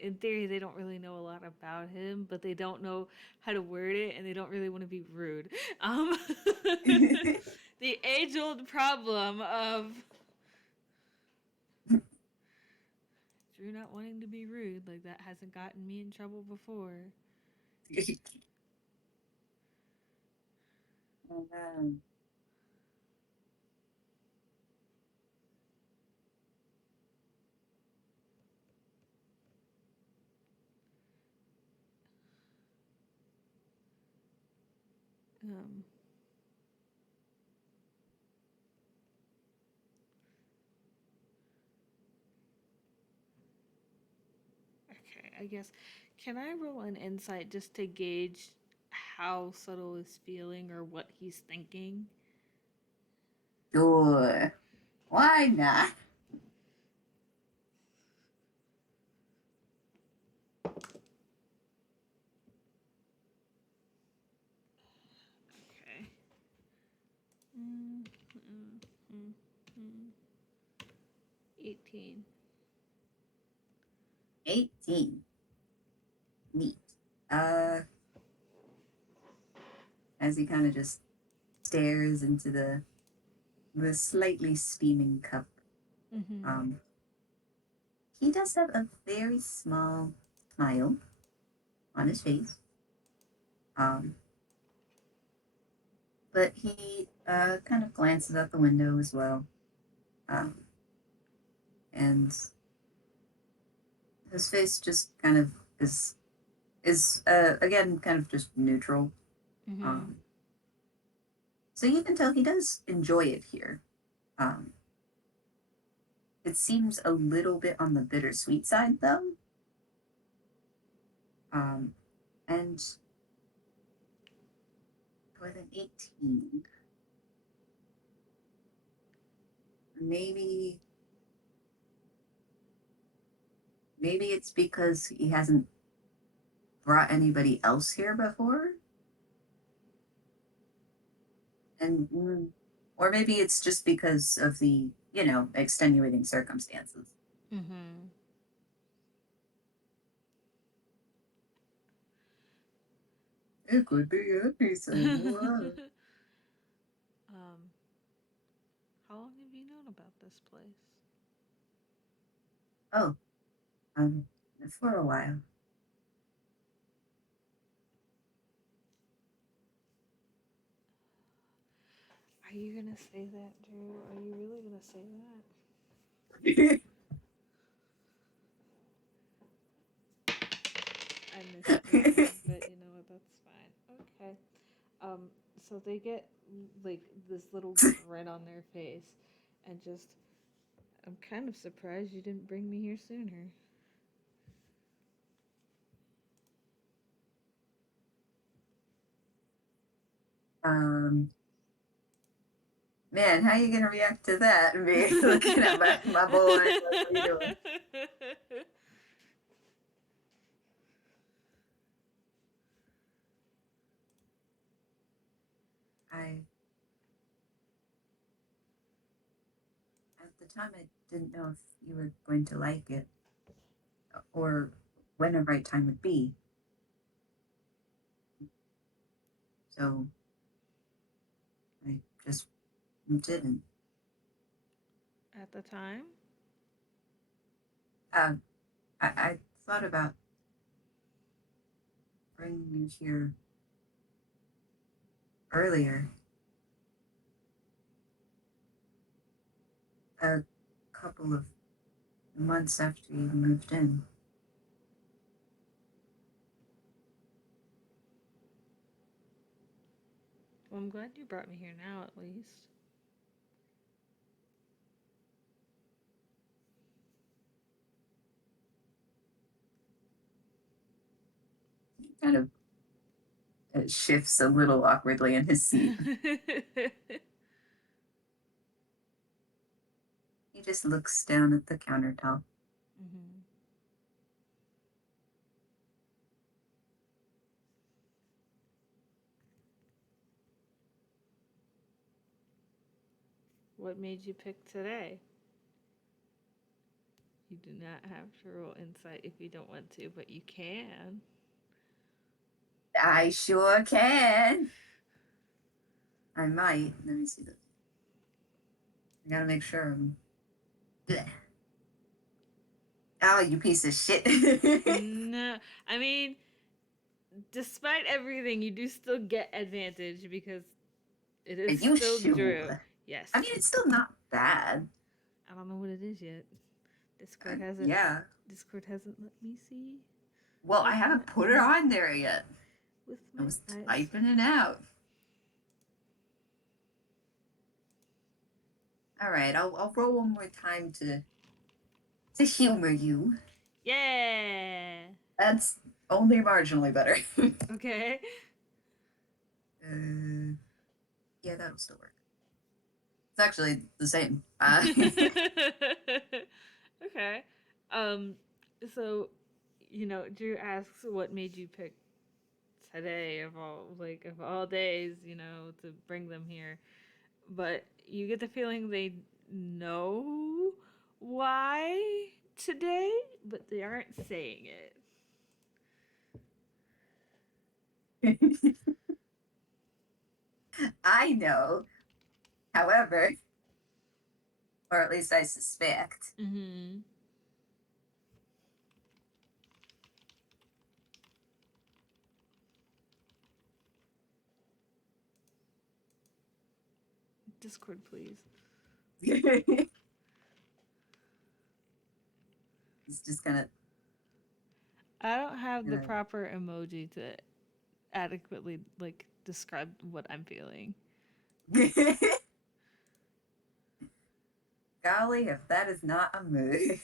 in theory they don't really know a lot about him, but they don't know how to word it and they don't really want to be rude. Um, the age-old problem of Drew not wanting to be rude, like that hasn't gotten me in trouble before. Oh, no. Um, okay, I guess can I roll an insight just to gauge how Subtle is feeling or what he's thinking? Sure. Why not? Mm, 18. 18. Neat. Uh, as he kind of just stares into the slightly steaming cup. Mm-hmm. Um, he does have a very small smile on his face. Um, but he kind of glances out the window as well. Um, and his face just kind of is again kind of just neutral. Mm-hmm. Um, so you can tell he does enjoy it here. Um, it seems a little bit on the bittersweet side though. Um, and with an 18, maybe maybe it's because he hasn't brought anybody else here before, and or maybe it's just because of the extenuating circumstances. Mm-hmm. It could be anything. What? um, how long have you known about this place? Oh, um, for a while. Are you gonna say that, Drew? Are you really gonna say that? I missed Drew, but you know what? That's fine. Okay. Um, so they get like this little grin on their face, and just, I'm kind of surprised you didn't bring me here sooner. um, Man, how you gonna react to that? Me looking at my boy, like, what are you doing? I At the time I didn't know if you were going to like it or when a right time would be. So I just didn't. At the time? Uh, I thought about bringing you here earlier, a couple of months after you moved in. Well, I'm glad you brought me here now, at least. Kind of shifts a little awkwardly in his seat. He just looks down at the countertop. Mm-hmm. What made you pick today? You do not have to roll insight if you don't want to, but you can. I sure can. I might. Let me see this. I gotta make sure. Blech. Oh, you piece of shit. No, I mean, despite everything, you do still get advantage because it is You still should. Drew. Yes. I mean, it's still not bad. I don't know what it is yet. Discord hasn't. Yeah. Discord hasn't let me see. Well, I With haven't my put it on there yet. with I my was eyes. typing it out. All right, I'll roll one more time to humor you. Yeah. That's only marginally better. Okay. Yeah, that'll still work. It's actually the same. Okay. Um. So, Drew asks what made you pick today of all days, to bring them here. But you get the feeling they know why today, but they aren't saying it. I know, however, or at least I suspect. Mm-hmm. Discord, please. It's just gonna, I don't have the gonna proper emoji to adequately like describe what I'm feeling. golly, if that is not a mood.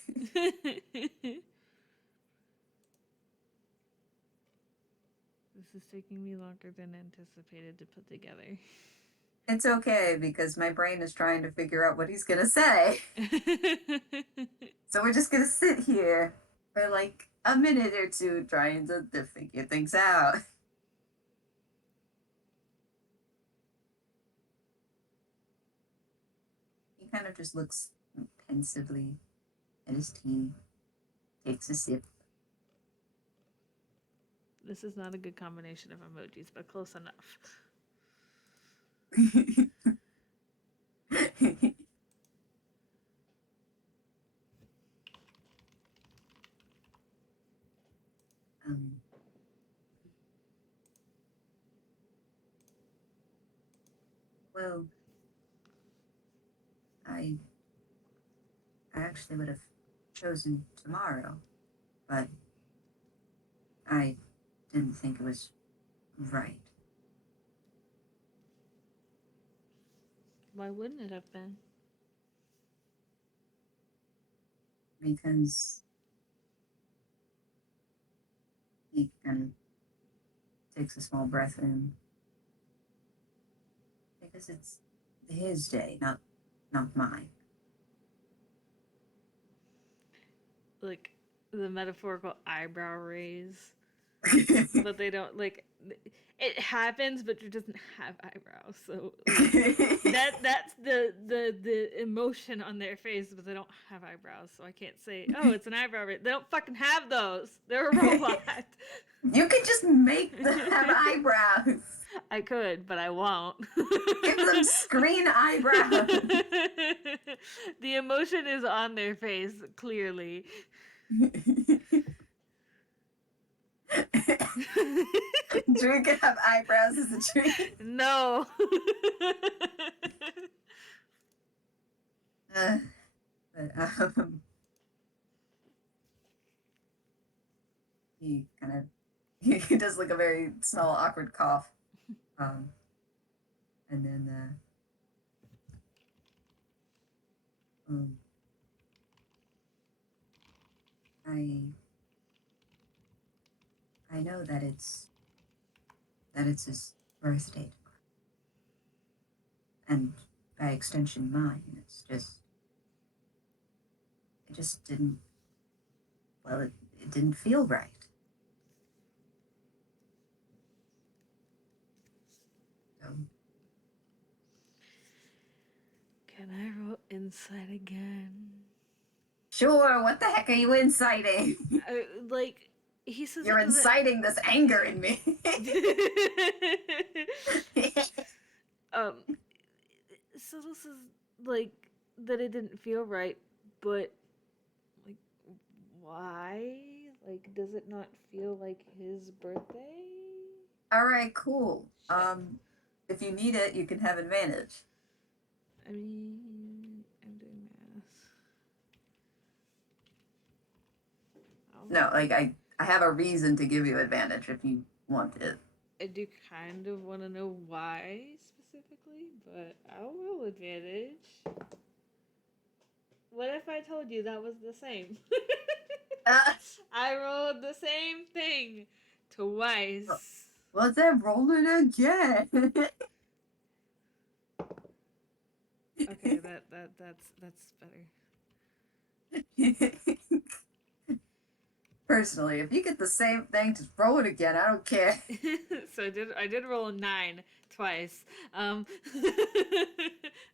This is taking me longer than anticipated to put together. It's okay because my brain is trying to figure out what he's gonna say. So we're just gonna sit here for like a minute or two trying to figure things out. He kind of just looks pensively at his tea, takes a sip. This is not a good combination of emojis, but close enough. um, well, I I actually would have chosen tomorrow, but I didn't think it was right. Why wouldn't it have been? Because he kind of takes a small breath in. Because it's his day, not mine. Like the metaphorical eyebrow raise, but they don't like. It happens, but it doesn't have eyebrows. So like that's the emotion on their face, but they don't have eyebrows. So I can't say, oh, it's an eyebrow raise. They don't fucking have those. They're a robot. You could just make them have eyebrows. I could, but I won't. Give them screen eyebrows. The emotion is on their face, clearly. Drew could have eyebrows as a tree. No. But he kind of he does like a very small awkward cough, um, and then um, I I know that it's his birthday, and by extension mine. It just didn't, well, it didn't feel right. So Can I roll insight again? sure, what the heck are you inciting? Like he says, You're inciting this anger in me. um, Suttel says like that it didn't feel right, but like why? Like, does it not feel like his birthday? All right, cool. Shit. If you need it, you can have advantage. I mean, I'm doing math. No, like I have a reason to give you advantage if you want it. I do kind of want to know why specifically, but I'll roll advantage. What if I told you that was the same? Uh, I rolled the same thing twice. well, then roll it again. Okay, that's better. Personally, if you get the same thing, just roll it again. I don't care. So I did roll a 9 twice.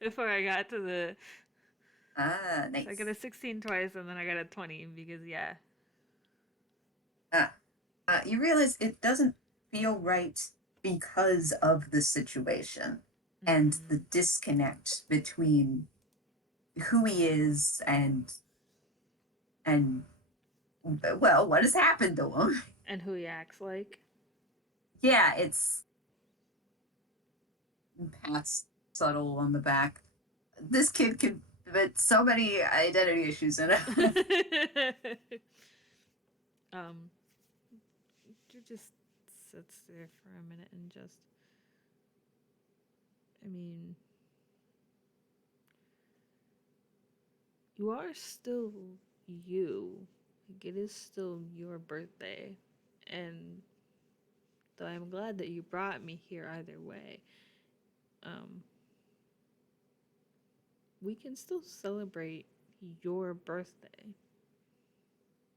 Before I got to the Ah, So I got nice. a 16 twice, and then I got a 20 because yeah. Ah, you realize it doesn't feel right because of the situation and the Mm-hmm. disconnect between who he is and well, what has happened to him? And who he acts like. Yeah, it's pats Suttel on the back. This kid can, but so many identity issues in him. um, Drew just sits there for a minute and just, I mean, you are still you. Like, it is still your birthday. And though I'm glad that you brought me here either way, um, we can still celebrate your birthday.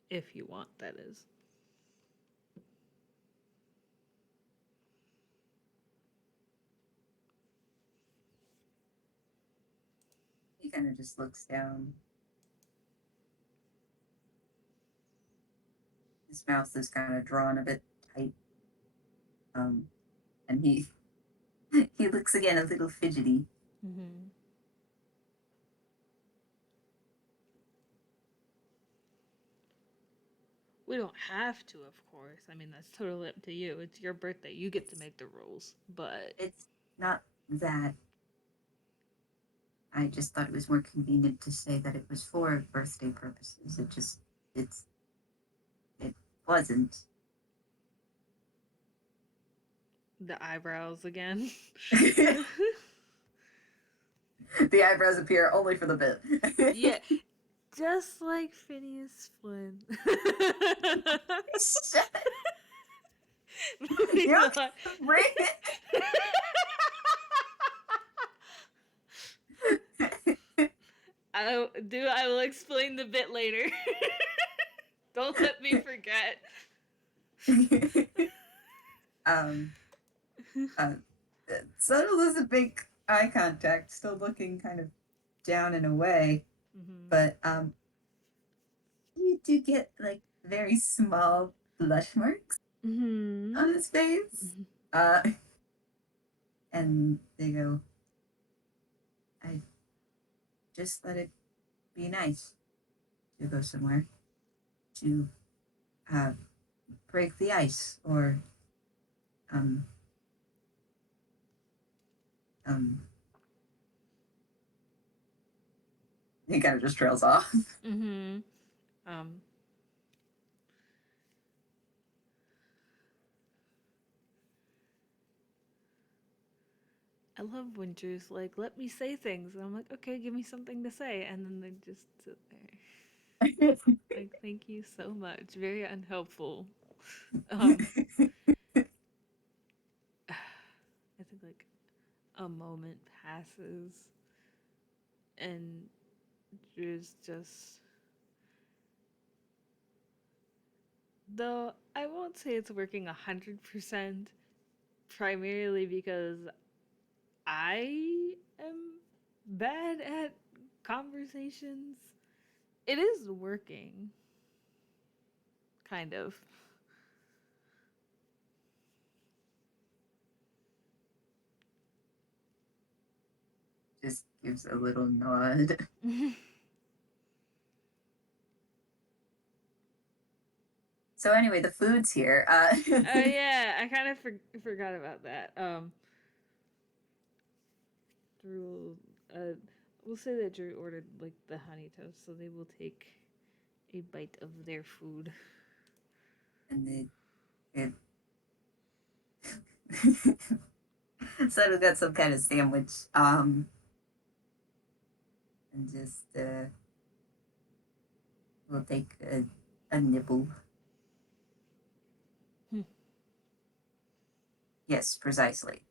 If you want, that is. He kind of just looks down. His mouth is kind of drawn a bit tight. Um, and he looks again a little fidgety. Mm-hmm. We don't have to, of course. I mean, that's totally up to you. It's your birthday. You get to It's make the rules. But it's not that. I just thought it was more convenient to say that it was for birthday purposes. It's it wasn't. the eyebrows again. The eyebrows appear only for the bit. Yeah, just like Phineas Flynn. Shut. Moving You're on. I will explain the bit later. Don't let me forget. um. Uh, Subtle doesn't make eye contact, still looking kind of down and away. Mm-hmm. But you do get like very small blush marks Mm-hmm. on his face. Uh, and they go, I just let it be nice to go somewhere to uh, break the ice or um, um, he kind of just trails off. Mm-hmm. Um, I love when Drew's like, "Let me say things," and I'm like, "Okay, give me something to say," and then they just sit there. Like, thank you so much. Very unhelpful. Um, I think like a moment passes, and Drew's just. Though I won't say it's working 100%, primarily because I am bad at conversations. It is working, kind of. Just gives a little nod. So anyway, the food's here. Oh yeah, I kind of forgot about that. Drew, we'll say that Drew ordered like the honey toast, so they will take a bite of their food. and it so we got some kind of sandwich. And just we'll take a nibble. Hmm. Yes, precisely.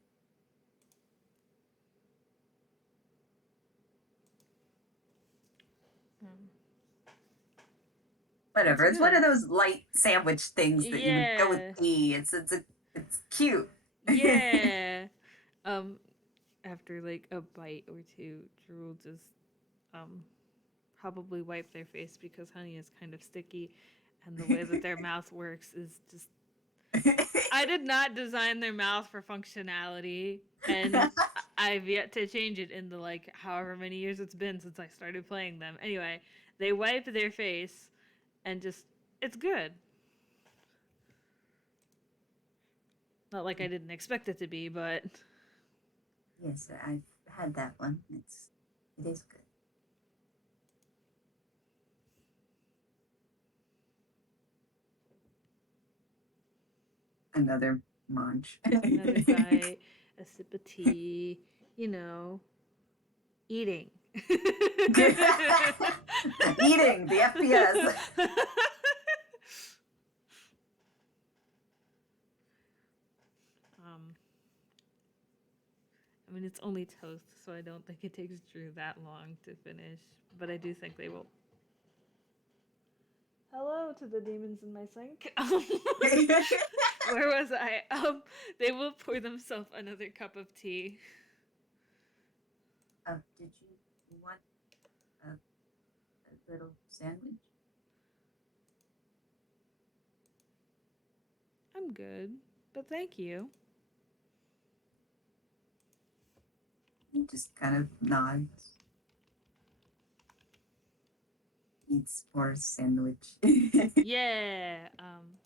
Um, it's Whatever. It's one good. of those light sandwich things that you would go with Yeah, tea. It's cute. yeah. Um, After like a bite or two, Drew will just um probably wipe their face because honey is kind of sticky, and the way that their mouth works is just. I did not design their mouth for functionality, and I've yet to change it in the like however many years it's been since I started playing them. Anyway, they wipe their face and just it's good. Not like I didn't expect it to be, but Yes, I've had that one. It is good. Another munch. another bite, a sip of tea, you know, eating. Eating the FPS. um, I mean, it's only toast, so I don't think it takes Drew that long to finish. But I do think they will. Hello to the demons in my sink. Where was I? They will pour themselves another cup of tea. Did you want a little sandwich? I'm good, but thank you. He just kind of nods. Eats more sandwich. Yeah. Um.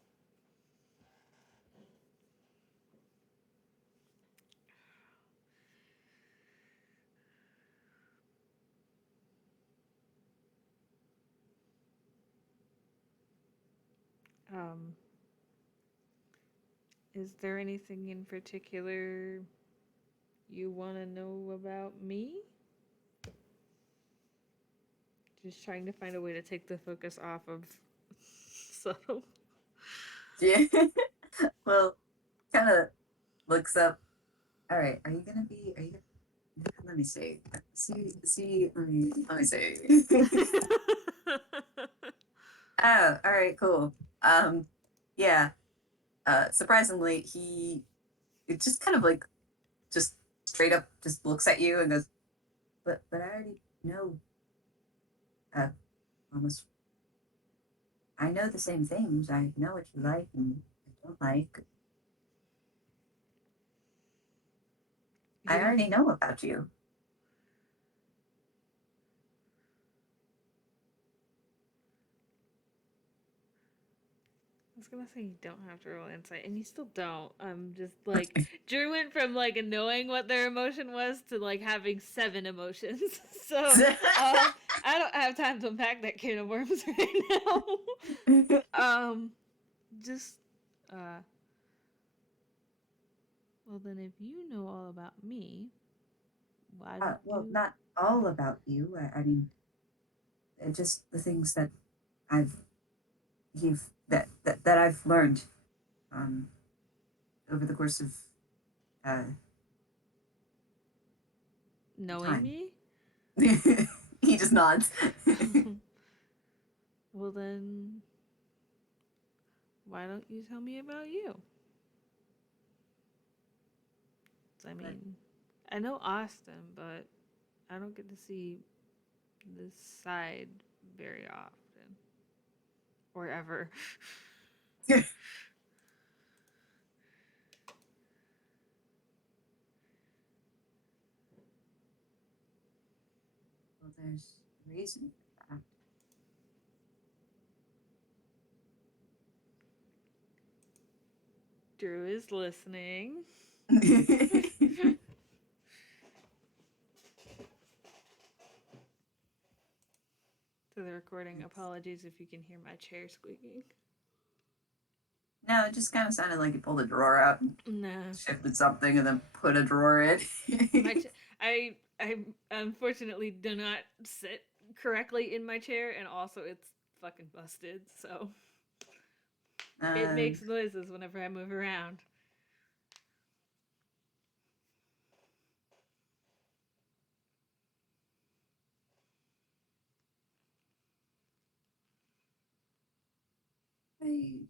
Is there anything in particular you want to know about me? Just trying to find a way to take the focus off of Suttel. Yeah. Well, kind of looks up. All right, are you gonna be? Are you? Let me see. See. Let me see. Oh, all right, cool. Yeah. Surprisingly, he it just kind of like just straight up just looks at you and goes, but I already know. Uh, almost. I know the same things. I know what you like and don't like. I You don't. already know about you. I was gonna say you don't have to roll insight, and you still don't. I'm just like Drew went from like knowing what their emotion was to like having 7 emotions. So I don't have time to unpack that can of worms right now. Just well then, if you know all about me, why don't Well, you? not all about you. I mean, just the things that I've that I've learned um, over the course of uh, Knowing time. me? He just nods. Well then, why don't you tell me about you? I But mean, I know Austin, but I don't get to see this side very often or ever. well, there's a reason for Drew is listening that. to the recording. Apologies if you can hear my chair squeaking. No, it just kind of sounded like you pulled a drawer out, and Nah, shifted something, and then put a drawer in. my I unfortunately do not sit correctly in my chair, and also it's fucking busted, so it uh, makes noises whenever I move around. I,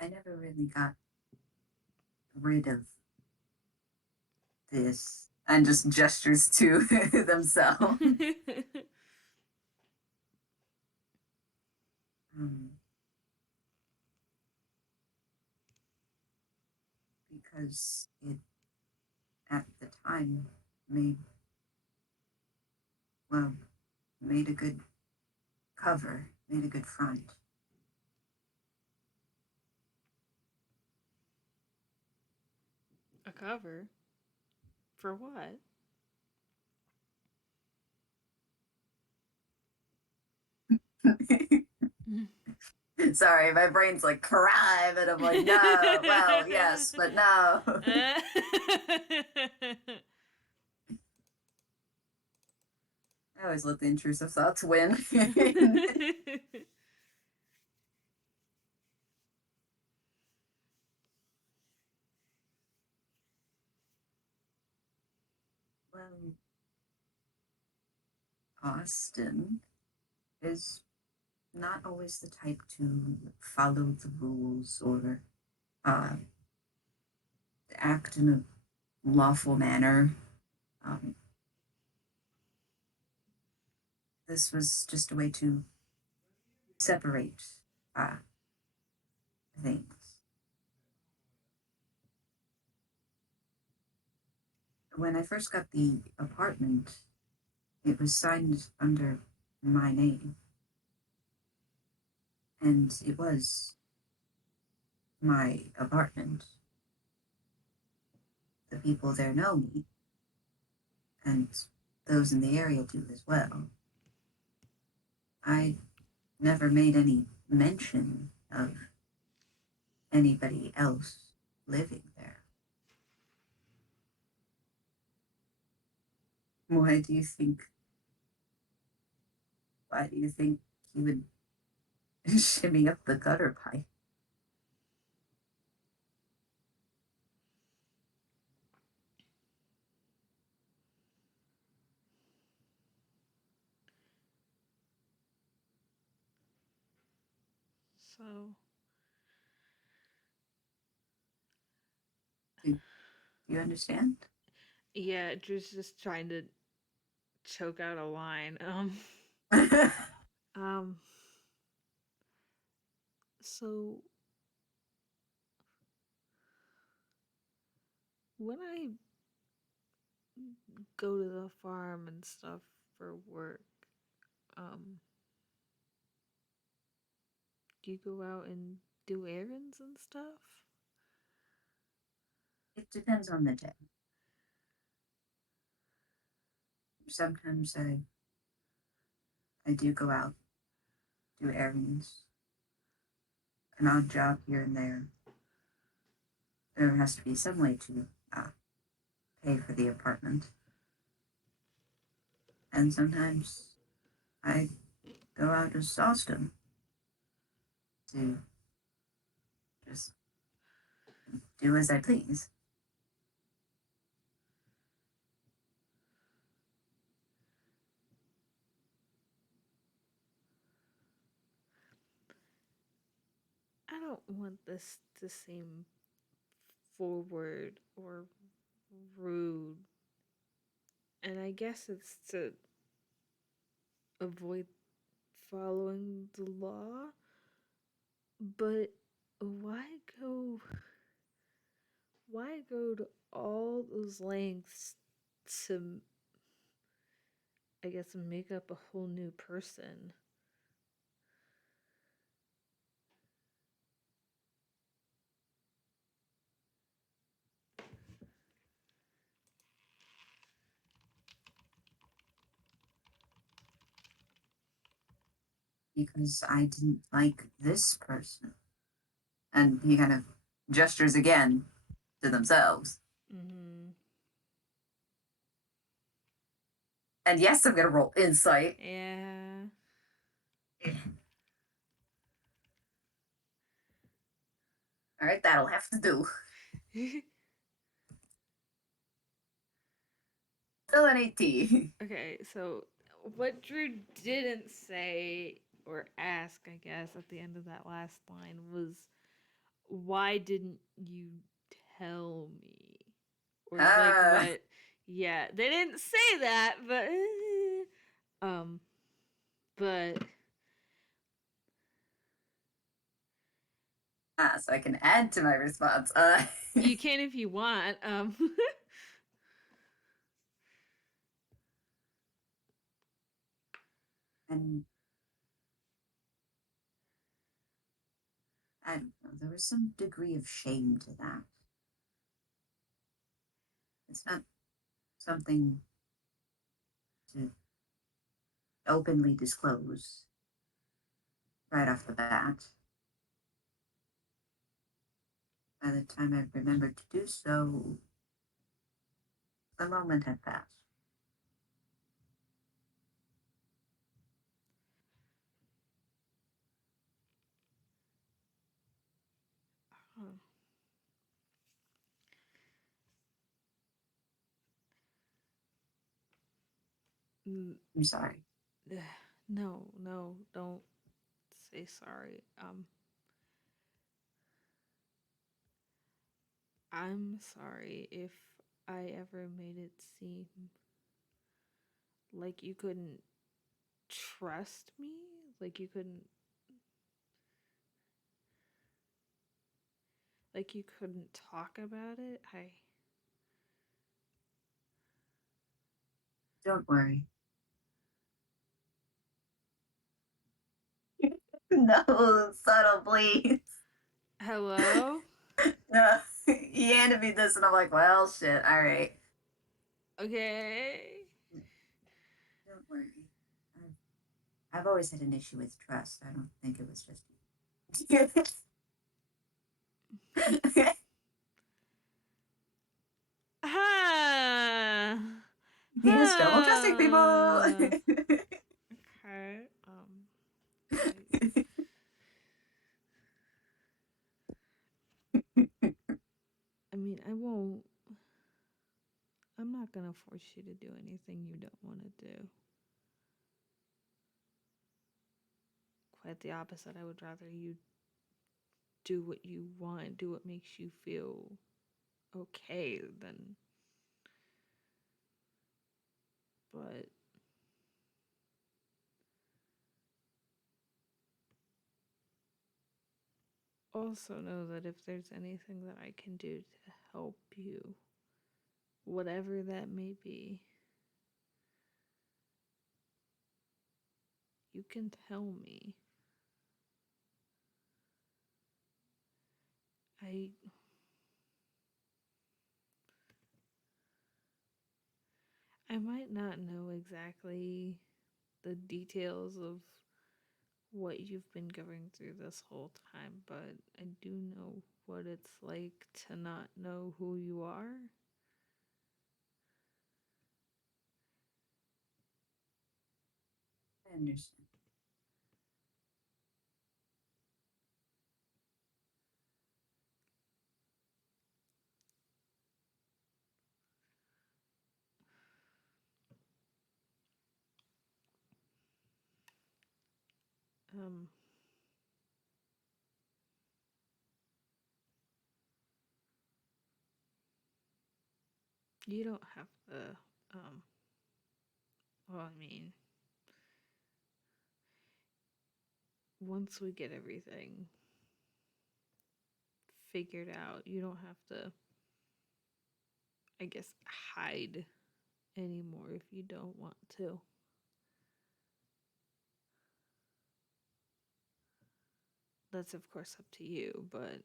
I never really got rid of this, and just gestures to themselves. Um, because it at the time made well made a good cover, made a good front. A cover? For what? Sorry, my brain's like crime, and I'm like, no, well, yes, but no. I always let the intrusive thoughts win. Well, Austin is not always the type to follow the rules or uh, act in a lawful manner. Um, this was just a way to separate uh, things. When I first got the apartment, it was signed under my name, and it was my apartment. The people there know me, and those in the area do as well. I never made any mention of anybody else living there. Why do you think? Why do you think he would shimmy up the gutter pipe? So, Do you understand? yeah, Drew's just trying to choke out a line. Um, so when I go to the farm and stuff for work, um, do you go out and do errands and stuff? It depends on the day. Sometimes I do go out, do errands, an odd job here and there. There has to be some way to pay for the apartment. And sometimes I go out as Austin to just do as I please. I don't want this to seem forward or rude, and I guess it's to avoid following the law, but why go why go to all those lengths to, I guess, make up a whole new person? Because I didn't like this person. And he kind of gestures again to themselves. Mm-hmm. And yes, I'm going to roll insight. Yeah. All right, that'll have to do. Still an 18. Okay, so what Drew didn't say or ask, I guess, at the end of that last line was, why didn't you tell me? Or like Ah, what Yeah, they didn't say that, but um, but So I can add to my response. you can if you want. And I don't know, there was some degree of shame to that. It's not something to openly disclose right off the bat. By the time I remembered to do so, the moment had passed. I'm sorry. no, no, don't say sorry. I'm sorry if I ever made it seem like you couldn't trust me, like you couldn't talk about it. Don't worry. No, subtle, please. Hello? No, he handed me this, and I'm like, well, shit. All right. Okay. Don't worry. I've always had an issue with trust. I don't think it was just you. Ah. He has trouble trusting people. Ah. Okay. I, I mean, I won't. I'm not gonna force you to do anything you don't want to do. Quite the opposite. I would rather you do what you want, do what makes you feel okay, than. But also know that if there's anything that I can do to help you, whatever that may be, you can tell me. I I might not know exactly the details of what you've been going through this whole time, but I do know what it's like to not know who you are. I understand. Um, you don't have to. Um, well, I mean, once we get everything figured out, you don't have to, I guess, hide anymore if you don't want to. That's, of course, up to you, but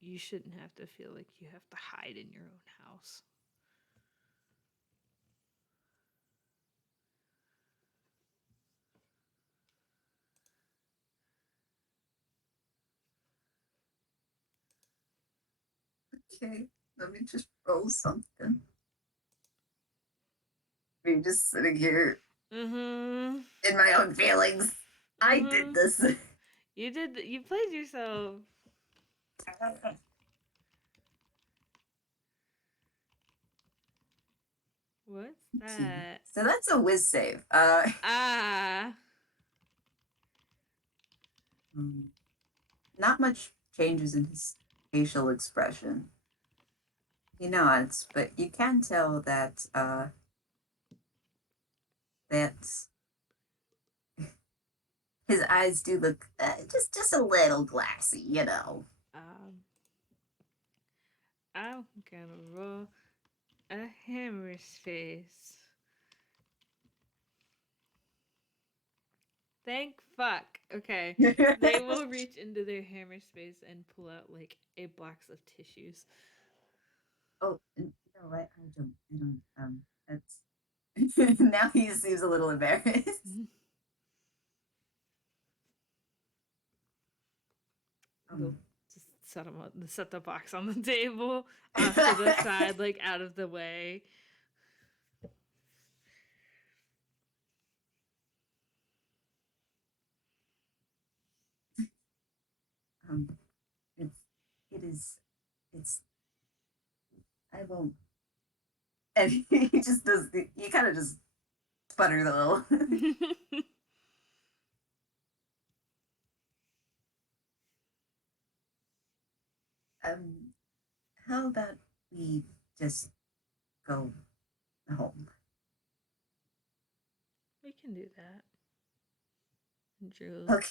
you shouldn't have to feel like you have to hide in your own house. Okay, let me just roll something. I'm just sitting here Mm in my own feelings. hmm. I Mm did hmm. this. You did. You played yourself. What's Okay. that? So that's a whiz save. Ah. Not much changes in his facial expression. He nods, but you can tell that that his eyes do look just a little glassy, you know. Um, I'm gonna roll a hammer space. Thank fuck. Okay. They will reach into their hammer space and pull out like a box of tissues. Oh, you know what? I don't. That's now he seems a little embarrassed. They'll Um, just set the box on the table off to the side, like out of the way. um, it's it is it's I won't. And he just does. He kind of just sputters a little. um, how about we just go home? We can do that. Drew. Okay.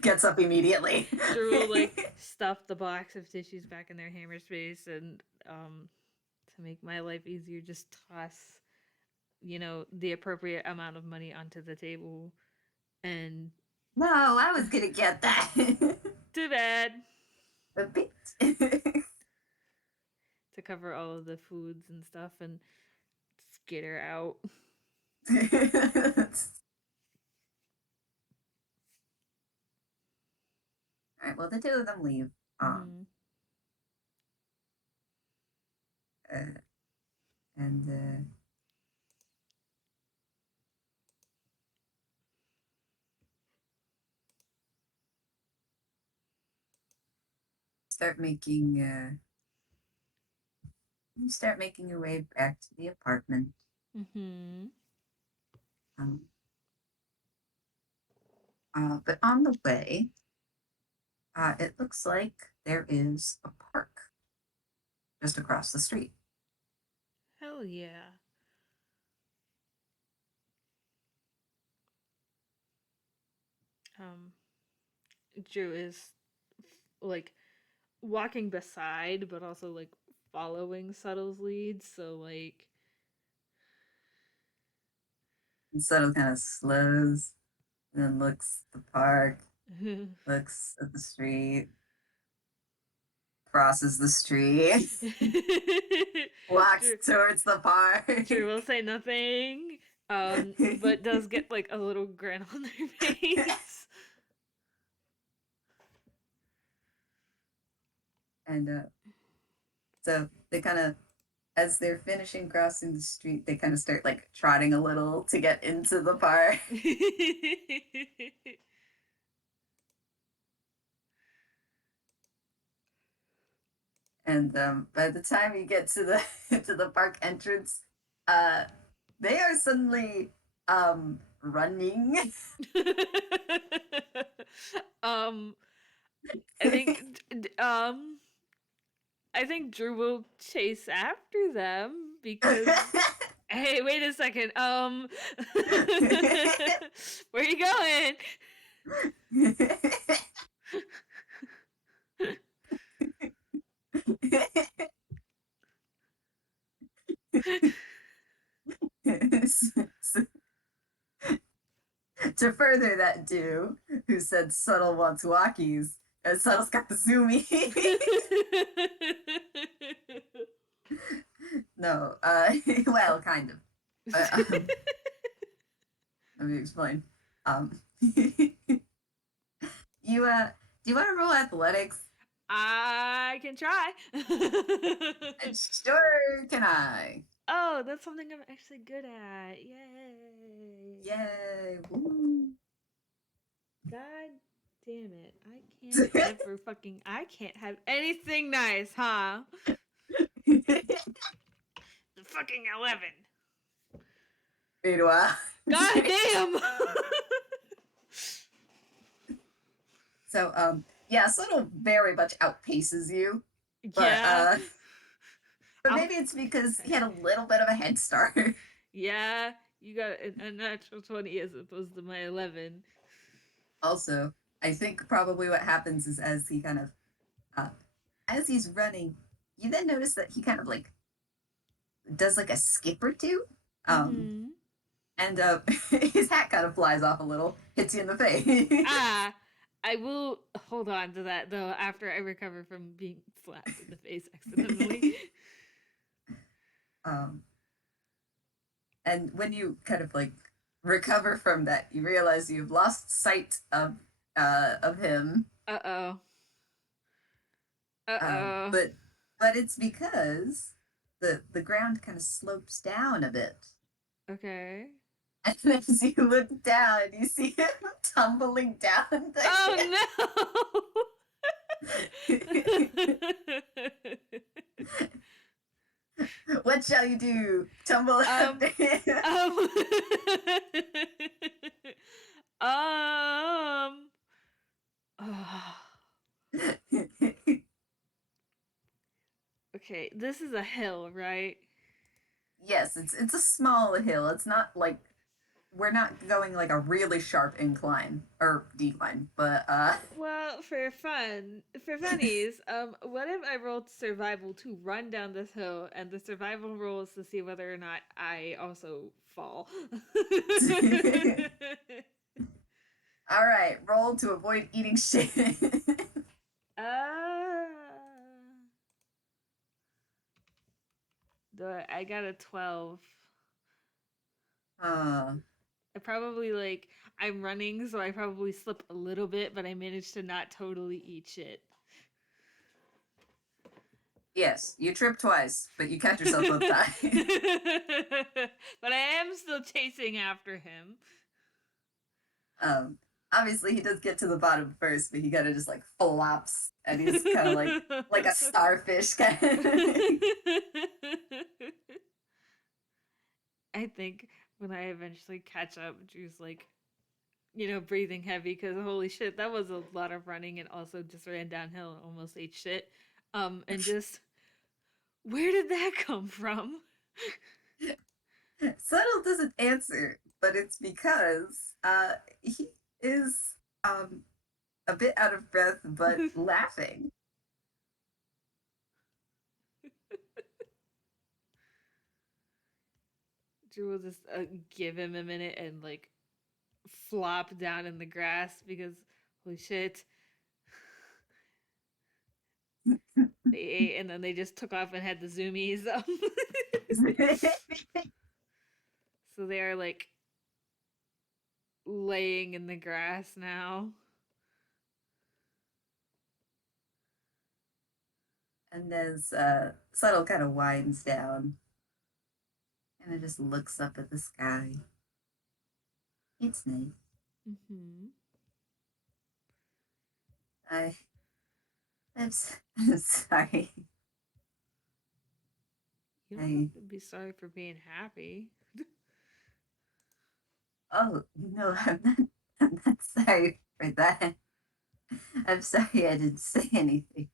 Gets up immediately. Drew will like stuff the box of tissues back in their hammer space and to make my life easier, just toss, the appropriate amount of money onto the table and No, I was gonna get that. too bad A bit. to cover all of the foods and stuff and skitter out. All right. Well, the two of them leave. Mm-hmm. Uh, and start making. You start making your way back to the apartment. Mm-hmm. Um, but on the way, it looks like there is a park just across the street. Hell yeah. Um, Drew is like walking beside, but also like following Suttel's lead. So like, And Suttle kind of slows and then looks at the park, looks at the street, crosses the street, walks Drew, towards the park. Drew will say nothing, but does get like a little grin on their face. And so they kind of, as they're finishing crossing the street, they kind of start like trotting a little to get into the park. And by the time you get to the to the park entrance, uh, they are suddenly running. um, I think I think Drew will chase after them because hey, wait a second. Where are you going? To further that do, who said Subtle wants walkies, and Subtle's got the zoomies. No, well, kind of. Let me explain. You do you want to roll athletics? I can try. Sure, can I? Oh, that's something I'm actually good at. Yay. Yay! Woo. God damn it. I can't have anything nice, huh? The fucking 11. Meanwhile, God damn. so yeah, Subtle very much outpaces you. but Yeah. but I'll maybe it's because he say. had a little bit of a head start. Yeah, you got a natural 20 as opposed to my 11. Also, I think probably what happens is as he kind of uh, as he's running, you then notice that he kind of like does like a skip or two. Um, Mm-hmm. and his hat kind of flies off a little, hits you in the face. Ah, I will hold on to that though after I recover from being slapped in the face accidentally. um, and when you kind of like recover from that, you realize you've lost sight of him. Uh oh. Uh oh. But it's because the ground kind of slopes down a bit. Okay. And as you look down, you see him tumbling down the Oh hill. no! What shall you do? Tumble um, after him? um, um, okay, this is a hill, right? Yes, it's a small hill. It's not like we're not going like a really sharp incline or decline, but Well, for funnies, what if I rolled survival to run down this hill, and the survival roll is to see whether or not I also fall? all right, roll to avoid eating shit. uh, I got a 12. uh I probably like I'm running, so I probably slip a little bit, but I managed to not totally eat shit. yes, you trip twice, but you catch yourself both But times. I am still chasing after him. um Obviously he does get to the bottom first, but he kind of just like flops and he's kind of like a starfish kind of. I think when I eventually catch up, Drew's like, breathing heavy because holy shit, that was a lot of running and also just ran downhill and almost ate shit. And just where did that come from? Suttel doesn't answer, but it's because he is um a bit out of breath but laughing. Drew will just give him a minute and like flop down in the grass because holy shit, they ate and then they just took off and had the zoomies. So they are like laying in the grass now. And as Suttle kind of winds down and it just looks up at the sky. It's nice. Mm-hmm. I I'm sorry. You don't I have to be sorry for being happy. oh no, I'm not sorry for that. I'm sorry I didn't say anything.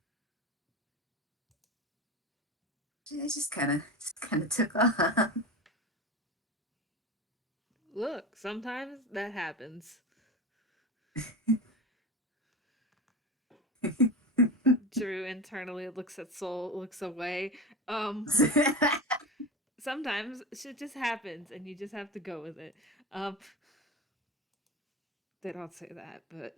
I just kind of took off. Look, sometimes that happens. Drew internally looks at Soul, looks away. Um, Sometimes shit just happens and you just have to go with it. Um, they don't say that, but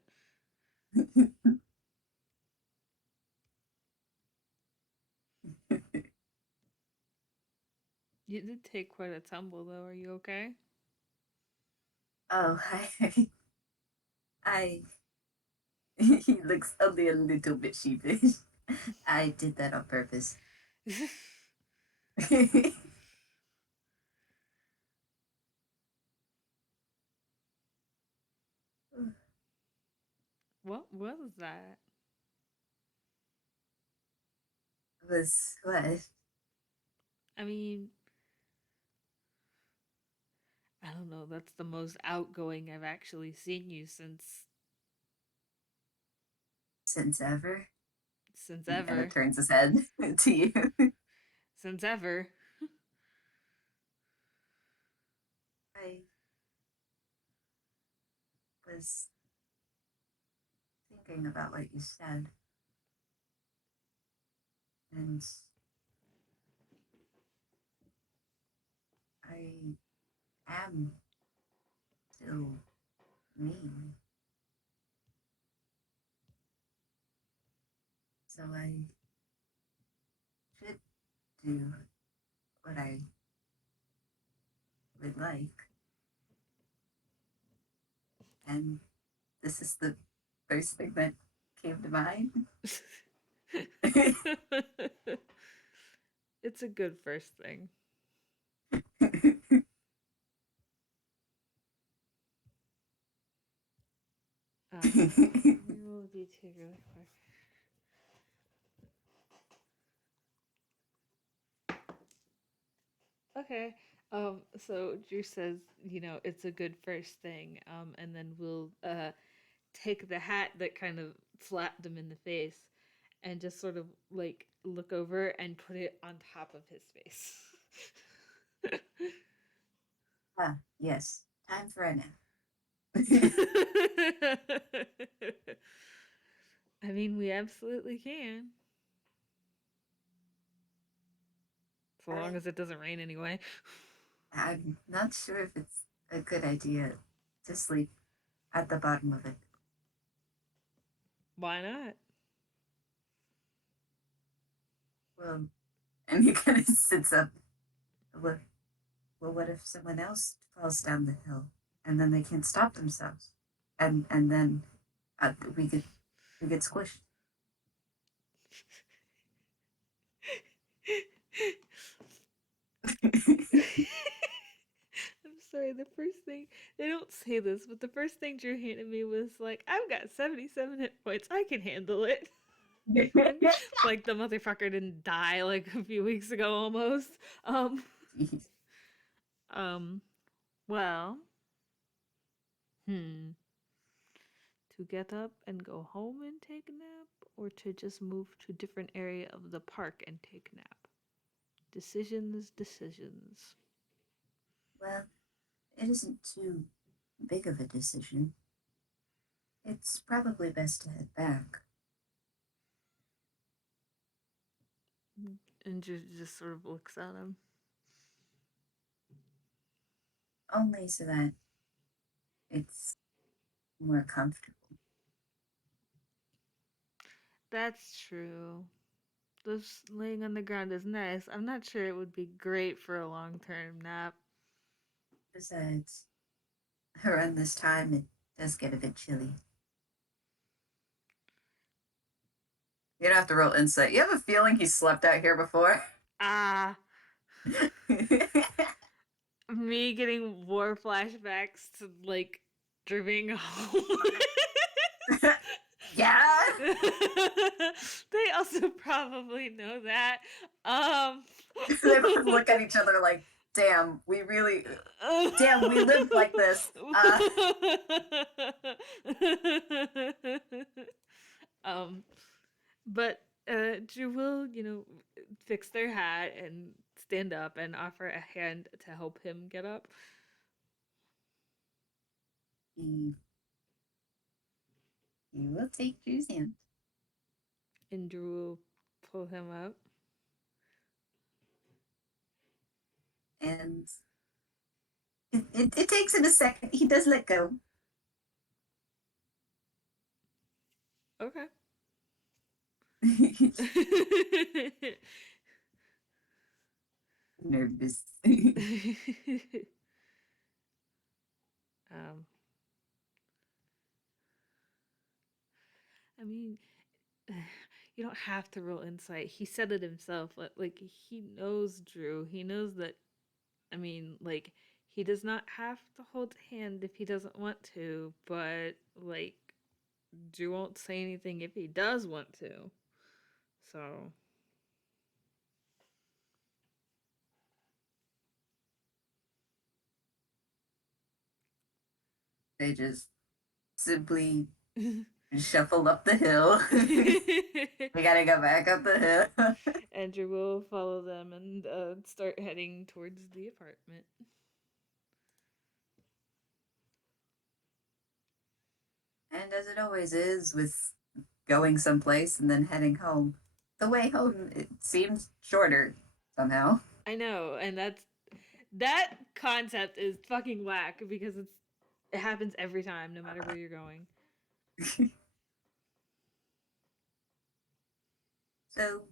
you did take quite a tumble, though. Are you okay? Oh, I he looks only a little bit sheepish. I did that on purpose. What was that? Was what? I mean, I don't know. That's the most outgoing I've actually seen you since Since ever? Since He kind of ever. turns his head to you. Since ever. I was thinking about what you said, and I am still me. So I should do what I would like. And this is the first thing that came to mind. It's a good first thing. Let me roll a d2 really quick. Okay. So Drew says, it's a good first thing. And then we'll take the hat that kind of slapped him in the face and just sort of like look over and put it on top of his face. Ah, yes, time for a nap. I mean, we absolutely can. So long I, as it doesn't rain anyway. I'm not sure if it's a good idea to sleep at the bottom of it. Why not? Well, and he kind of sits up. Well, what if someone else falls down the hill and then they can't stop themselves, and then we get squished. I'm sorry, the first thing, they don't say this, but the first thing Drew handed me was like, I've got 77 hit points. I can handle it. And like the motherfucker didn't die like a few weeks ago almost. Um, Jeez. um, well, hmm. To get up and go home and take a nap, or to just move to a different area of the park and take a nap? Decisions, decisions. Well, it isn't too big of a decision. It's probably best to head back, And just sort of looks at him. only so that it's more comfortable. That's true. Just laying on the ground is nice. I'm not sure it would be great for a long term nap. Besides, around this time it does get a bit chilly. You don't have to roll insight. You have a feeling he slept out here before. Ah, me getting war flashbacks to like driving home. Yeah. They also probably know that. Um They both look at each other like, damn, we really, damn, we lived like this. um but Drew will, fix their hat and stand up and offer a hand to help him get up. You, you will take Drew's hand. And Drew will pull him up. And it takes him a second. He does let go. Okay. Nervous. um, I mean, you don't have to roll insight. He said it himself. Like he knows Drew. He knows that. I mean, like he does not have to hold a hand if he doesn't want to, but like Drew won't say anything if he does want to. So They just simply shuffle up the hill. We gotta go back up the hill. Andrew will follow them and start heading towards the apartment. And as it always is with going someplace and then heading home, the way home it seems shorter somehow. I know, and that concept is fucking whack because it happens every time, no matter where you're going. So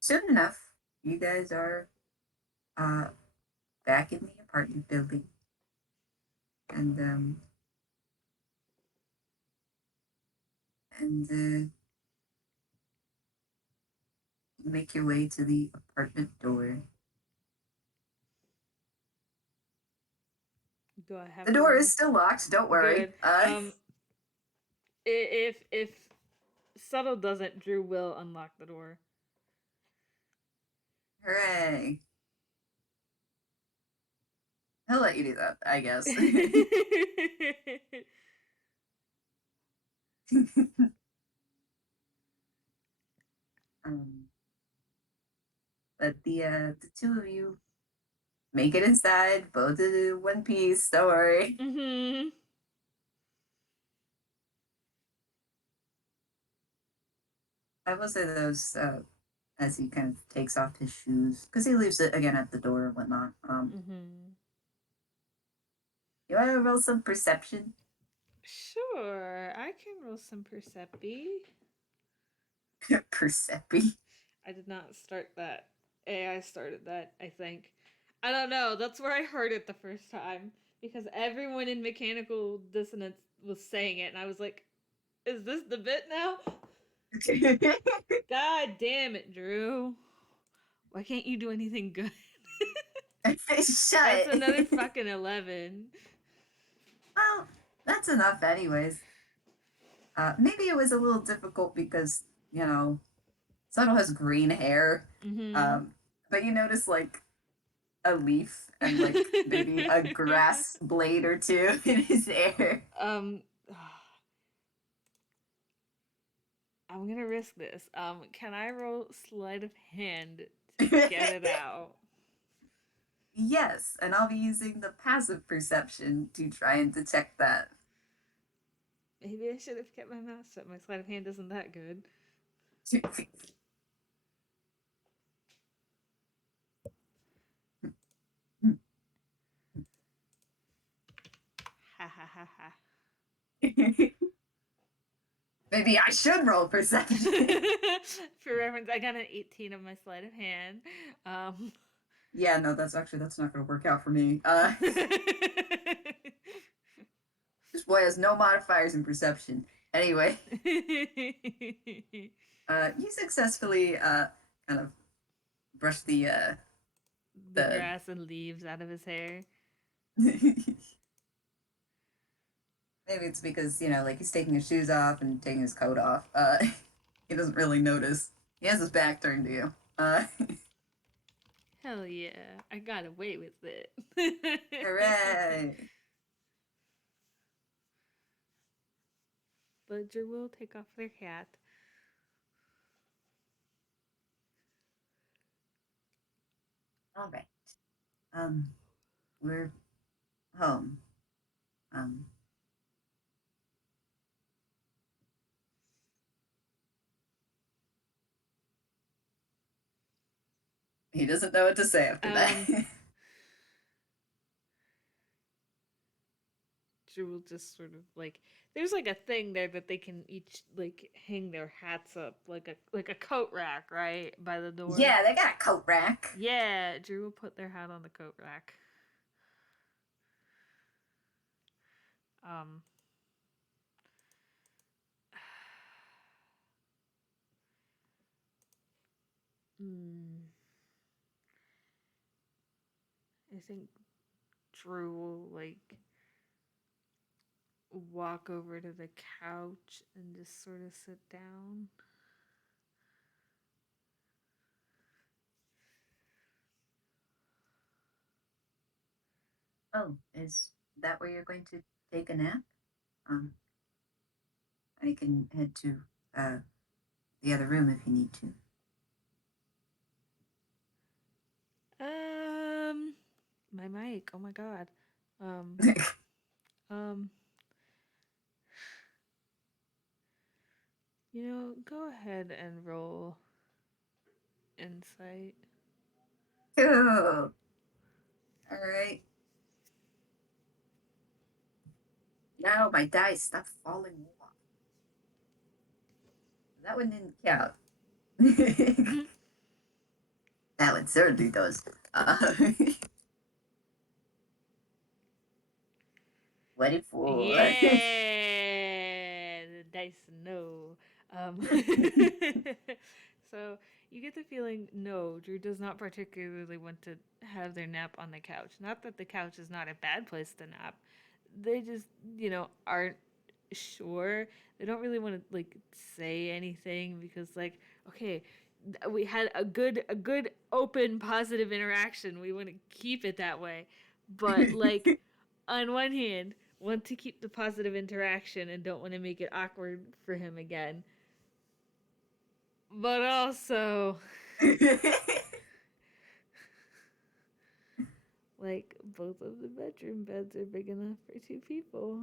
soon enough, you guys are uh, back in the apartment building, and you make your way to the apartment door. Do I have The to door roll? is still locked. Don't worry. Good. If Suttel doesn't, Drew will unlock the door. Hooray! He'll let you do that, I guess. um, but the two of you make it inside, both in one piece. Don't worry. Mm-hmm. I will say those as he kind of takes off his shoes because he leaves it again at the door and whatnot. Mm-hmm. You want to roll some perception? Sure, I can roll some Percepi. Percepi. I did not start that. AI started that, I think. I don't know. That's where I heard it the first time because everyone in Mechanical Dissonance was saying it, and I was like, "Is this the bit now?" God damn it, Drew! Why can't you do anything good? That's Shut. another fucking 11. Well, that's enough, anyways. Maybe it was a little difficult because Subtle has green hair, Mm-hmm. um, but you notice like a leaf and like maybe a grass blade or two in his hair. um, I'm gonna risk this. Can I roll sleight of hand to get it out? Yes, and I'll be using the passive perception to try and detect that. Maybe I should have kept my mouth shut. My sleight of hand isn't that good. Ha ha ha ha. Maybe I should roll perception. For reference, I got an 18 of my sleight of hand. Um, Yeah, no, that's not going to work out for me. This boy has no modifiers in perception. Anyway, you successfully kind of brush the the grass and leaves out of his hair. maybe it's because like he's taking his shoes off and taking his coat off. He doesn't really notice. He has his back turned to you. Hell yeah, I got away with it. Hooray! Ledger will take off their hat. All right. Um, we're home. Um, he doesn't know what to say after that. Um, Drew will just sort of like there's like a thing there that they can each like hang their hats up like a coat rack right by the door. Yeah, they got a coat rack. Yeah, Drew will put their hat on the coat rack. Um, hmm, I think Drew will like walk over to the couch and just sort of sit down. Oh, is that where you're going to take a nap? Um, I can head to uh, the other room if you need to. Um, my mic. Oh my god. Um, um, go ahead and roll insight. Cool. All right. Now my dice stop falling off. That one didn't count. That one certainly does. 24. Yeah, the dice no. Um, so you get the feeling no, Drew does not particularly want to have their nap on the couch. Not that the couch is not a bad place to nap. They just, aren't sure. They don't really want to like say anything because like, okay, we had a good open positive interaction. We want to keep it that way. But like on one hand, want to keep the positive interaction and don't want to make it awkward for him again. But also, like, both of the bedroom beds are big enough for two people.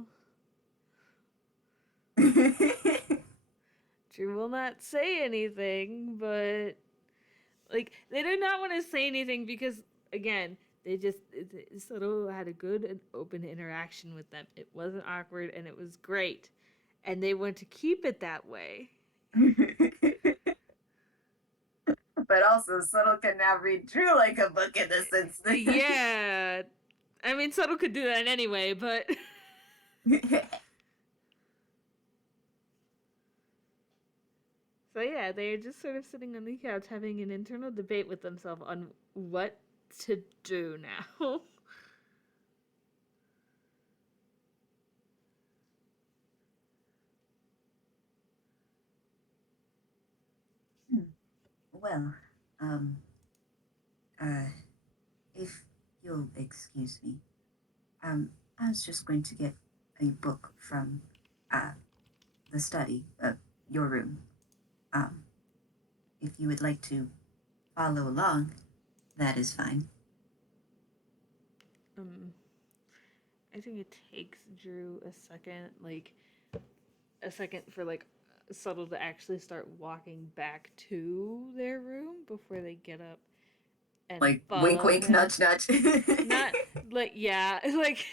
Drew will not say anything, but, like, they did not want to say anything because, again, they just Suttel had a good and open interaction with them. It wasn't awkward and it was great. And they want to keep it that way. But also, Subtle can now read Drew like a book in this instance. Yeah. I mean, Suttel could do that anyway, but. So, yeah, they're just sort of sitting on the couch having an internal debate with themselves on what to do now. Well, um, uh, if you'll excuse me, I was just going to get a book from, uh, the study of your room. Um, if you would like to follow along, that is fine. um, I think it takes Drew a second for, like, Subtle to actually start walking back to their room before they get up and Like, wink, follow wink, him. nudge, nudge. Not, like, yeah, like.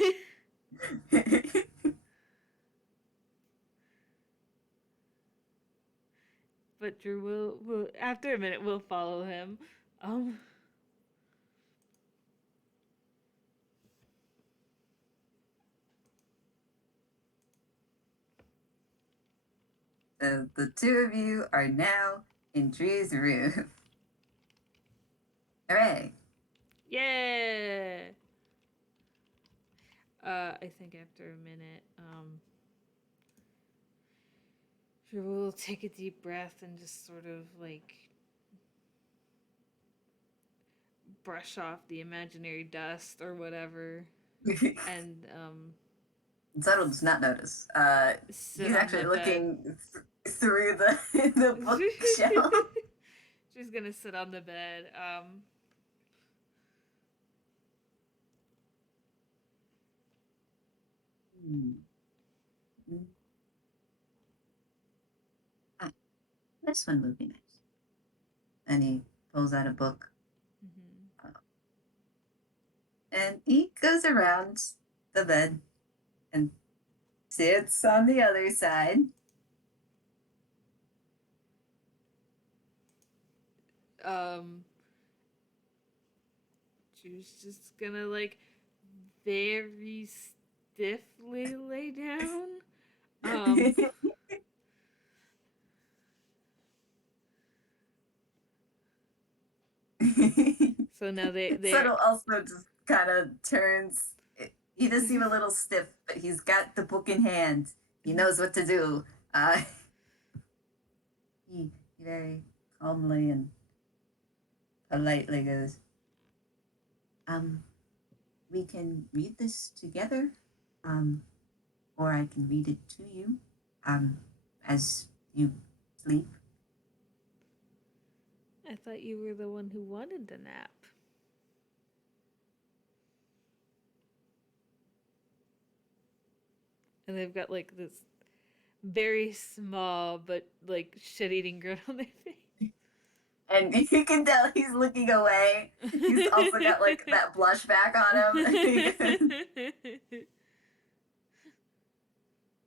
But Drew will after a minute will follow him. Um, The two of you are now in Drew's room. Hooray! yeah. I think after a minute, Drew will take a deep breath and just sort of like brush off the imaginary dust or whatever, and Zuttle does not notice. sit He's on actually the bed. looking through the bookshelf. She's gonna sit on the bed. Hmm. Ah, this one would be nice. And he pulls out a book, Mhm. uh, and he goes around the bed and sits on the other side. Um, Drew's just gonna like very stiffly lay down. Um, so now they're Subtle also just kind of turns. He does seem a little stiff, but he's got the book in hand. He knows what to do. Uh, he very calmly and politely goes, um, we can read this together, um, or I can read it to you. Um, as you sleep. I thought you were the one who wanted the nap. And they've got like this very small but like shit-eating grin on their face. And you can tell he's looking away. He's also got like that blush back on him.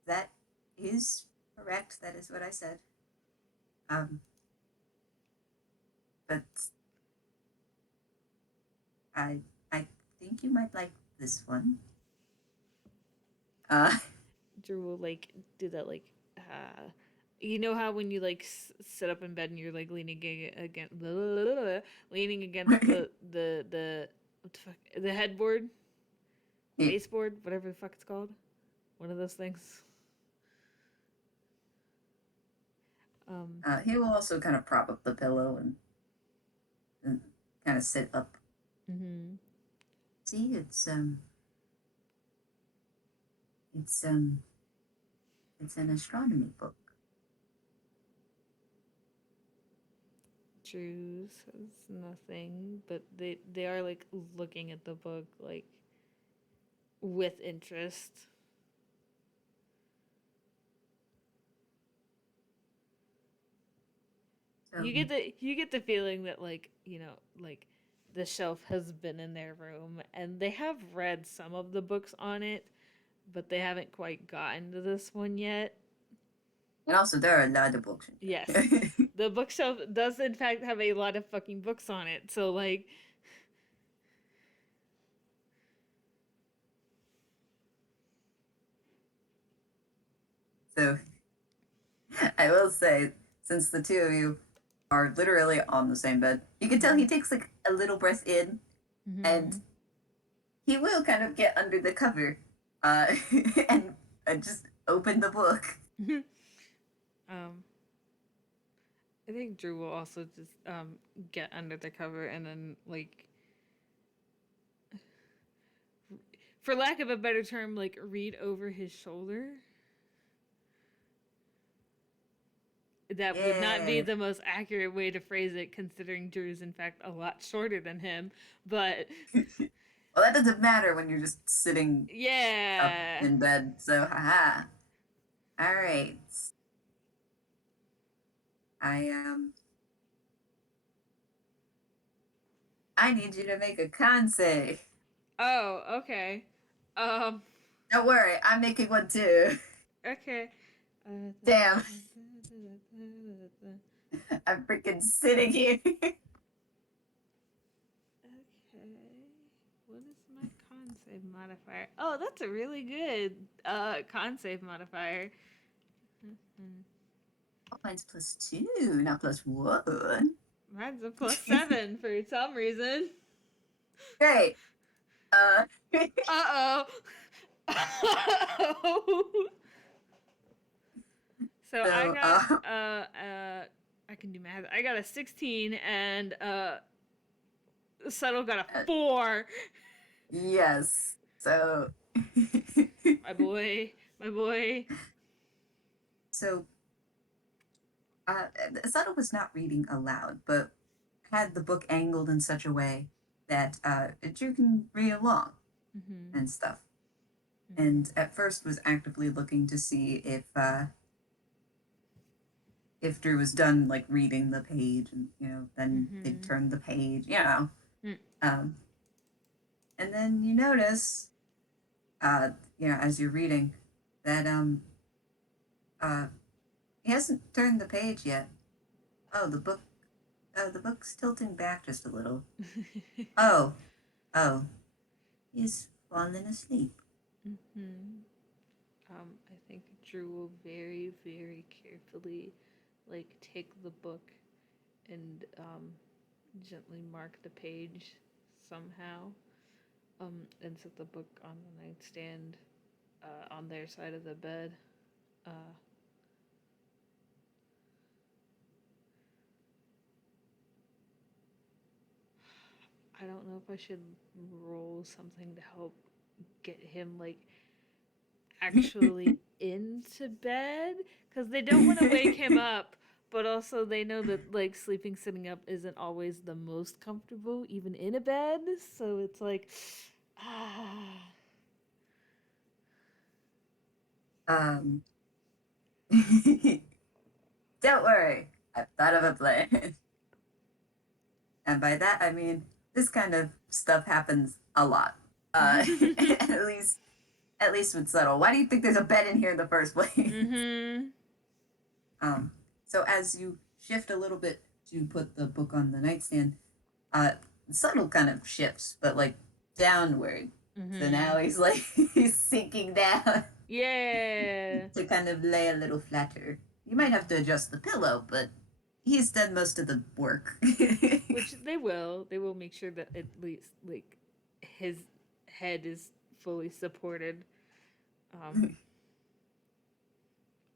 That is correct. That is what I said. Um, but I think you might like this one. Uh, Drew will like do that like you know how when you like sit up in bed and you're like leaning against leaning against the what the fuck, the headboard, he, baseboard, whatever the fuck it's called, one of those things. Um, he will also kind of prop up the pillow and kind of sit up. mm-hmm. See, it's um it's an astronomy book. Drew says nothing, but they are like looking at the book like with interest. So You get the feeling that like like the shelf has been in their room and they have read some of the books on it, but they haven't quite gotten to this one yet. and also there are a lot of books in Yes, here. the bookshelf does in fact have a lot of fucking books on it. So like, So I will say, since the two of you are literally on the same bed, you can tell he takes like a little breath in, and mm-hmm. he will kind of get under the cover, uh, and just open the book. um, I think Drew will also just get under the cover and then like, for lack of a better term, like read over his shoulder. That would not be Yeah. the most accurate way to phrase it, considering Drew's in fact a lot shorter than him. But Well, that doesn't matter when you're just sitting up yeah. in bed. So, haha. All right. I I need you to make a con save. Oh, okay. Um, Don't worry, I'm making one too. okay. Damn, I'm freaking sitting here. Okay. What is my con save modifier? Oh, that's a really good con save modifier. Mhm. Oh, mine's +2, not +1. Mine's a +7 for some reason. Great. Uh, Uh oh. So I so, got I can do math. I got a 16 and Suttel got a uh, 4. yes. So, My boy, my boy. so, uh, Suttle was not reading aloud, but had the book angled in such a way that you can read along Mhm. and stuff. Mhm. And at first was actively looking to see if Drew was done like reading the page, and then they'd Mhm. turn the page, Mm. um, and then you notice, as you're reading, that uh, he hasn't turned the page yet. Oh, the book's tilting back just a little. Oh, oh, he's fallen asleep. Mhm. I think Drew will very, very carefully, like, take the book and gently mark the page somehow, and set the book on the nightstand, on their side of the bed. Uh, I don't know if I should roll something to help get him like actually into bed because they don't want to wake him up, but also they know that like sleeping sitting up isn't always the most comfortable, even in a bed. So it's like, ah. um, don't worry, I've thought of a plan. And by that, I mean, this kind of stuff happens a lot. At least, at least with Suttel. Why do you think there's a bed in here in the first place? Mm-hmm. Um, so as you shift a little bit to put the book on the nightstand, uh, Suttel kind of shifts, but like downward. So Mm-hmm. now he's like he's sinking down Yeah. to kind of lay a little flatter. You might have to adjust the pillow, but he's done most of the work. Which they will. They will make sure that at least like his head is fully supported. Um,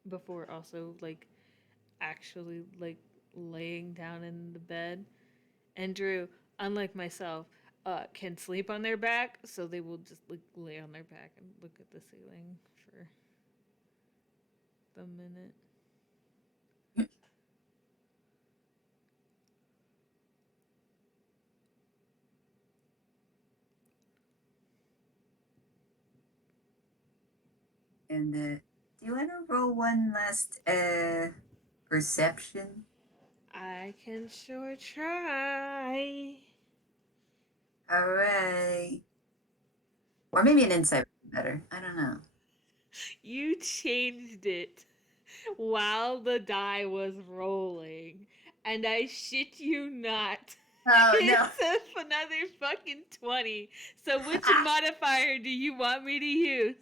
before also like actually like laying down in the bed. And Drew, unlike myself, can sleep on their back, so they will just like lay on their back and look at the ceiling for the minute. And do you want to roll one last perception? I can sure try. All right. Or maybe an insight would be better. I don't know. You changed it while the die was rolling, and I shit you not. Oh no. It's another fucking 20. So which modifier do you want me to use?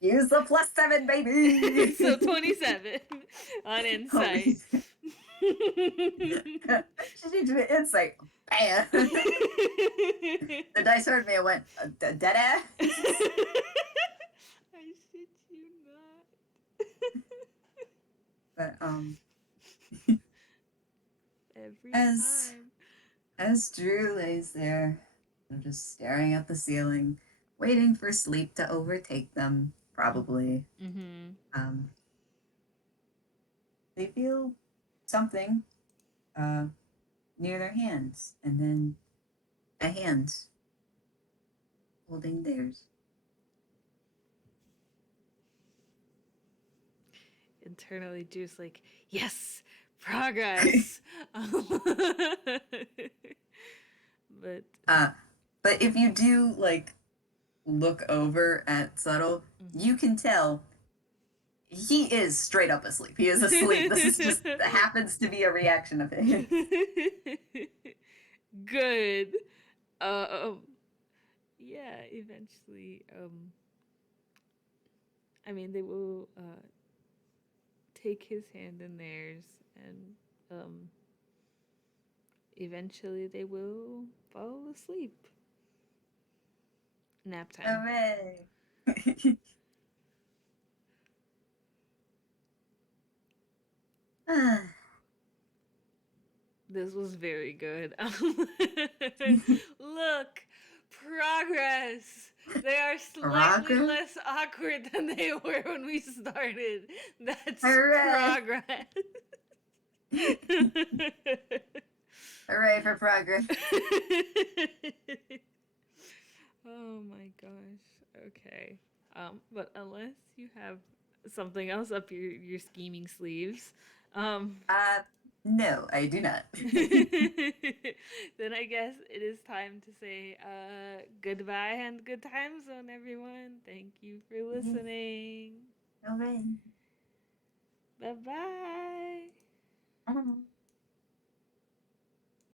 Use the +7, baby. So 27 on Holy insight. shit. She needs an insight. Bam. The dice heard me. It went dead ass. I shit you not. But Every as time. as Drew lays there, they're just staring at the ceiling, waiting for sleep to overtake them. Probably. Mm-hmm. Um, they feel something uh near their hands, and then a hand holding theirs. Internally, Drew's like, yes, progress. But uh, but if you do like look over at Subtle, mm-hmm. you can tell he is straight up asleep. He is asleep. This is just happens to be a reaction of his. Good. Uh, um, yeah, eventually, I mean, they will take his hand in theirs, and eventually they will fall asleep. Nap time. Hooray! This was very good. Look, progress. They are slightly Progress? less awkward than they were when we started. That's Hooray! progress. Hooray for progress. Oh my gosh. Okay. But unless you have something else up your scheming sleeves, um, Uh, no, I do not. then I guess it is time to say goodbye and good time zone, everyone. Thank you for listening. Hooray. Bye bye.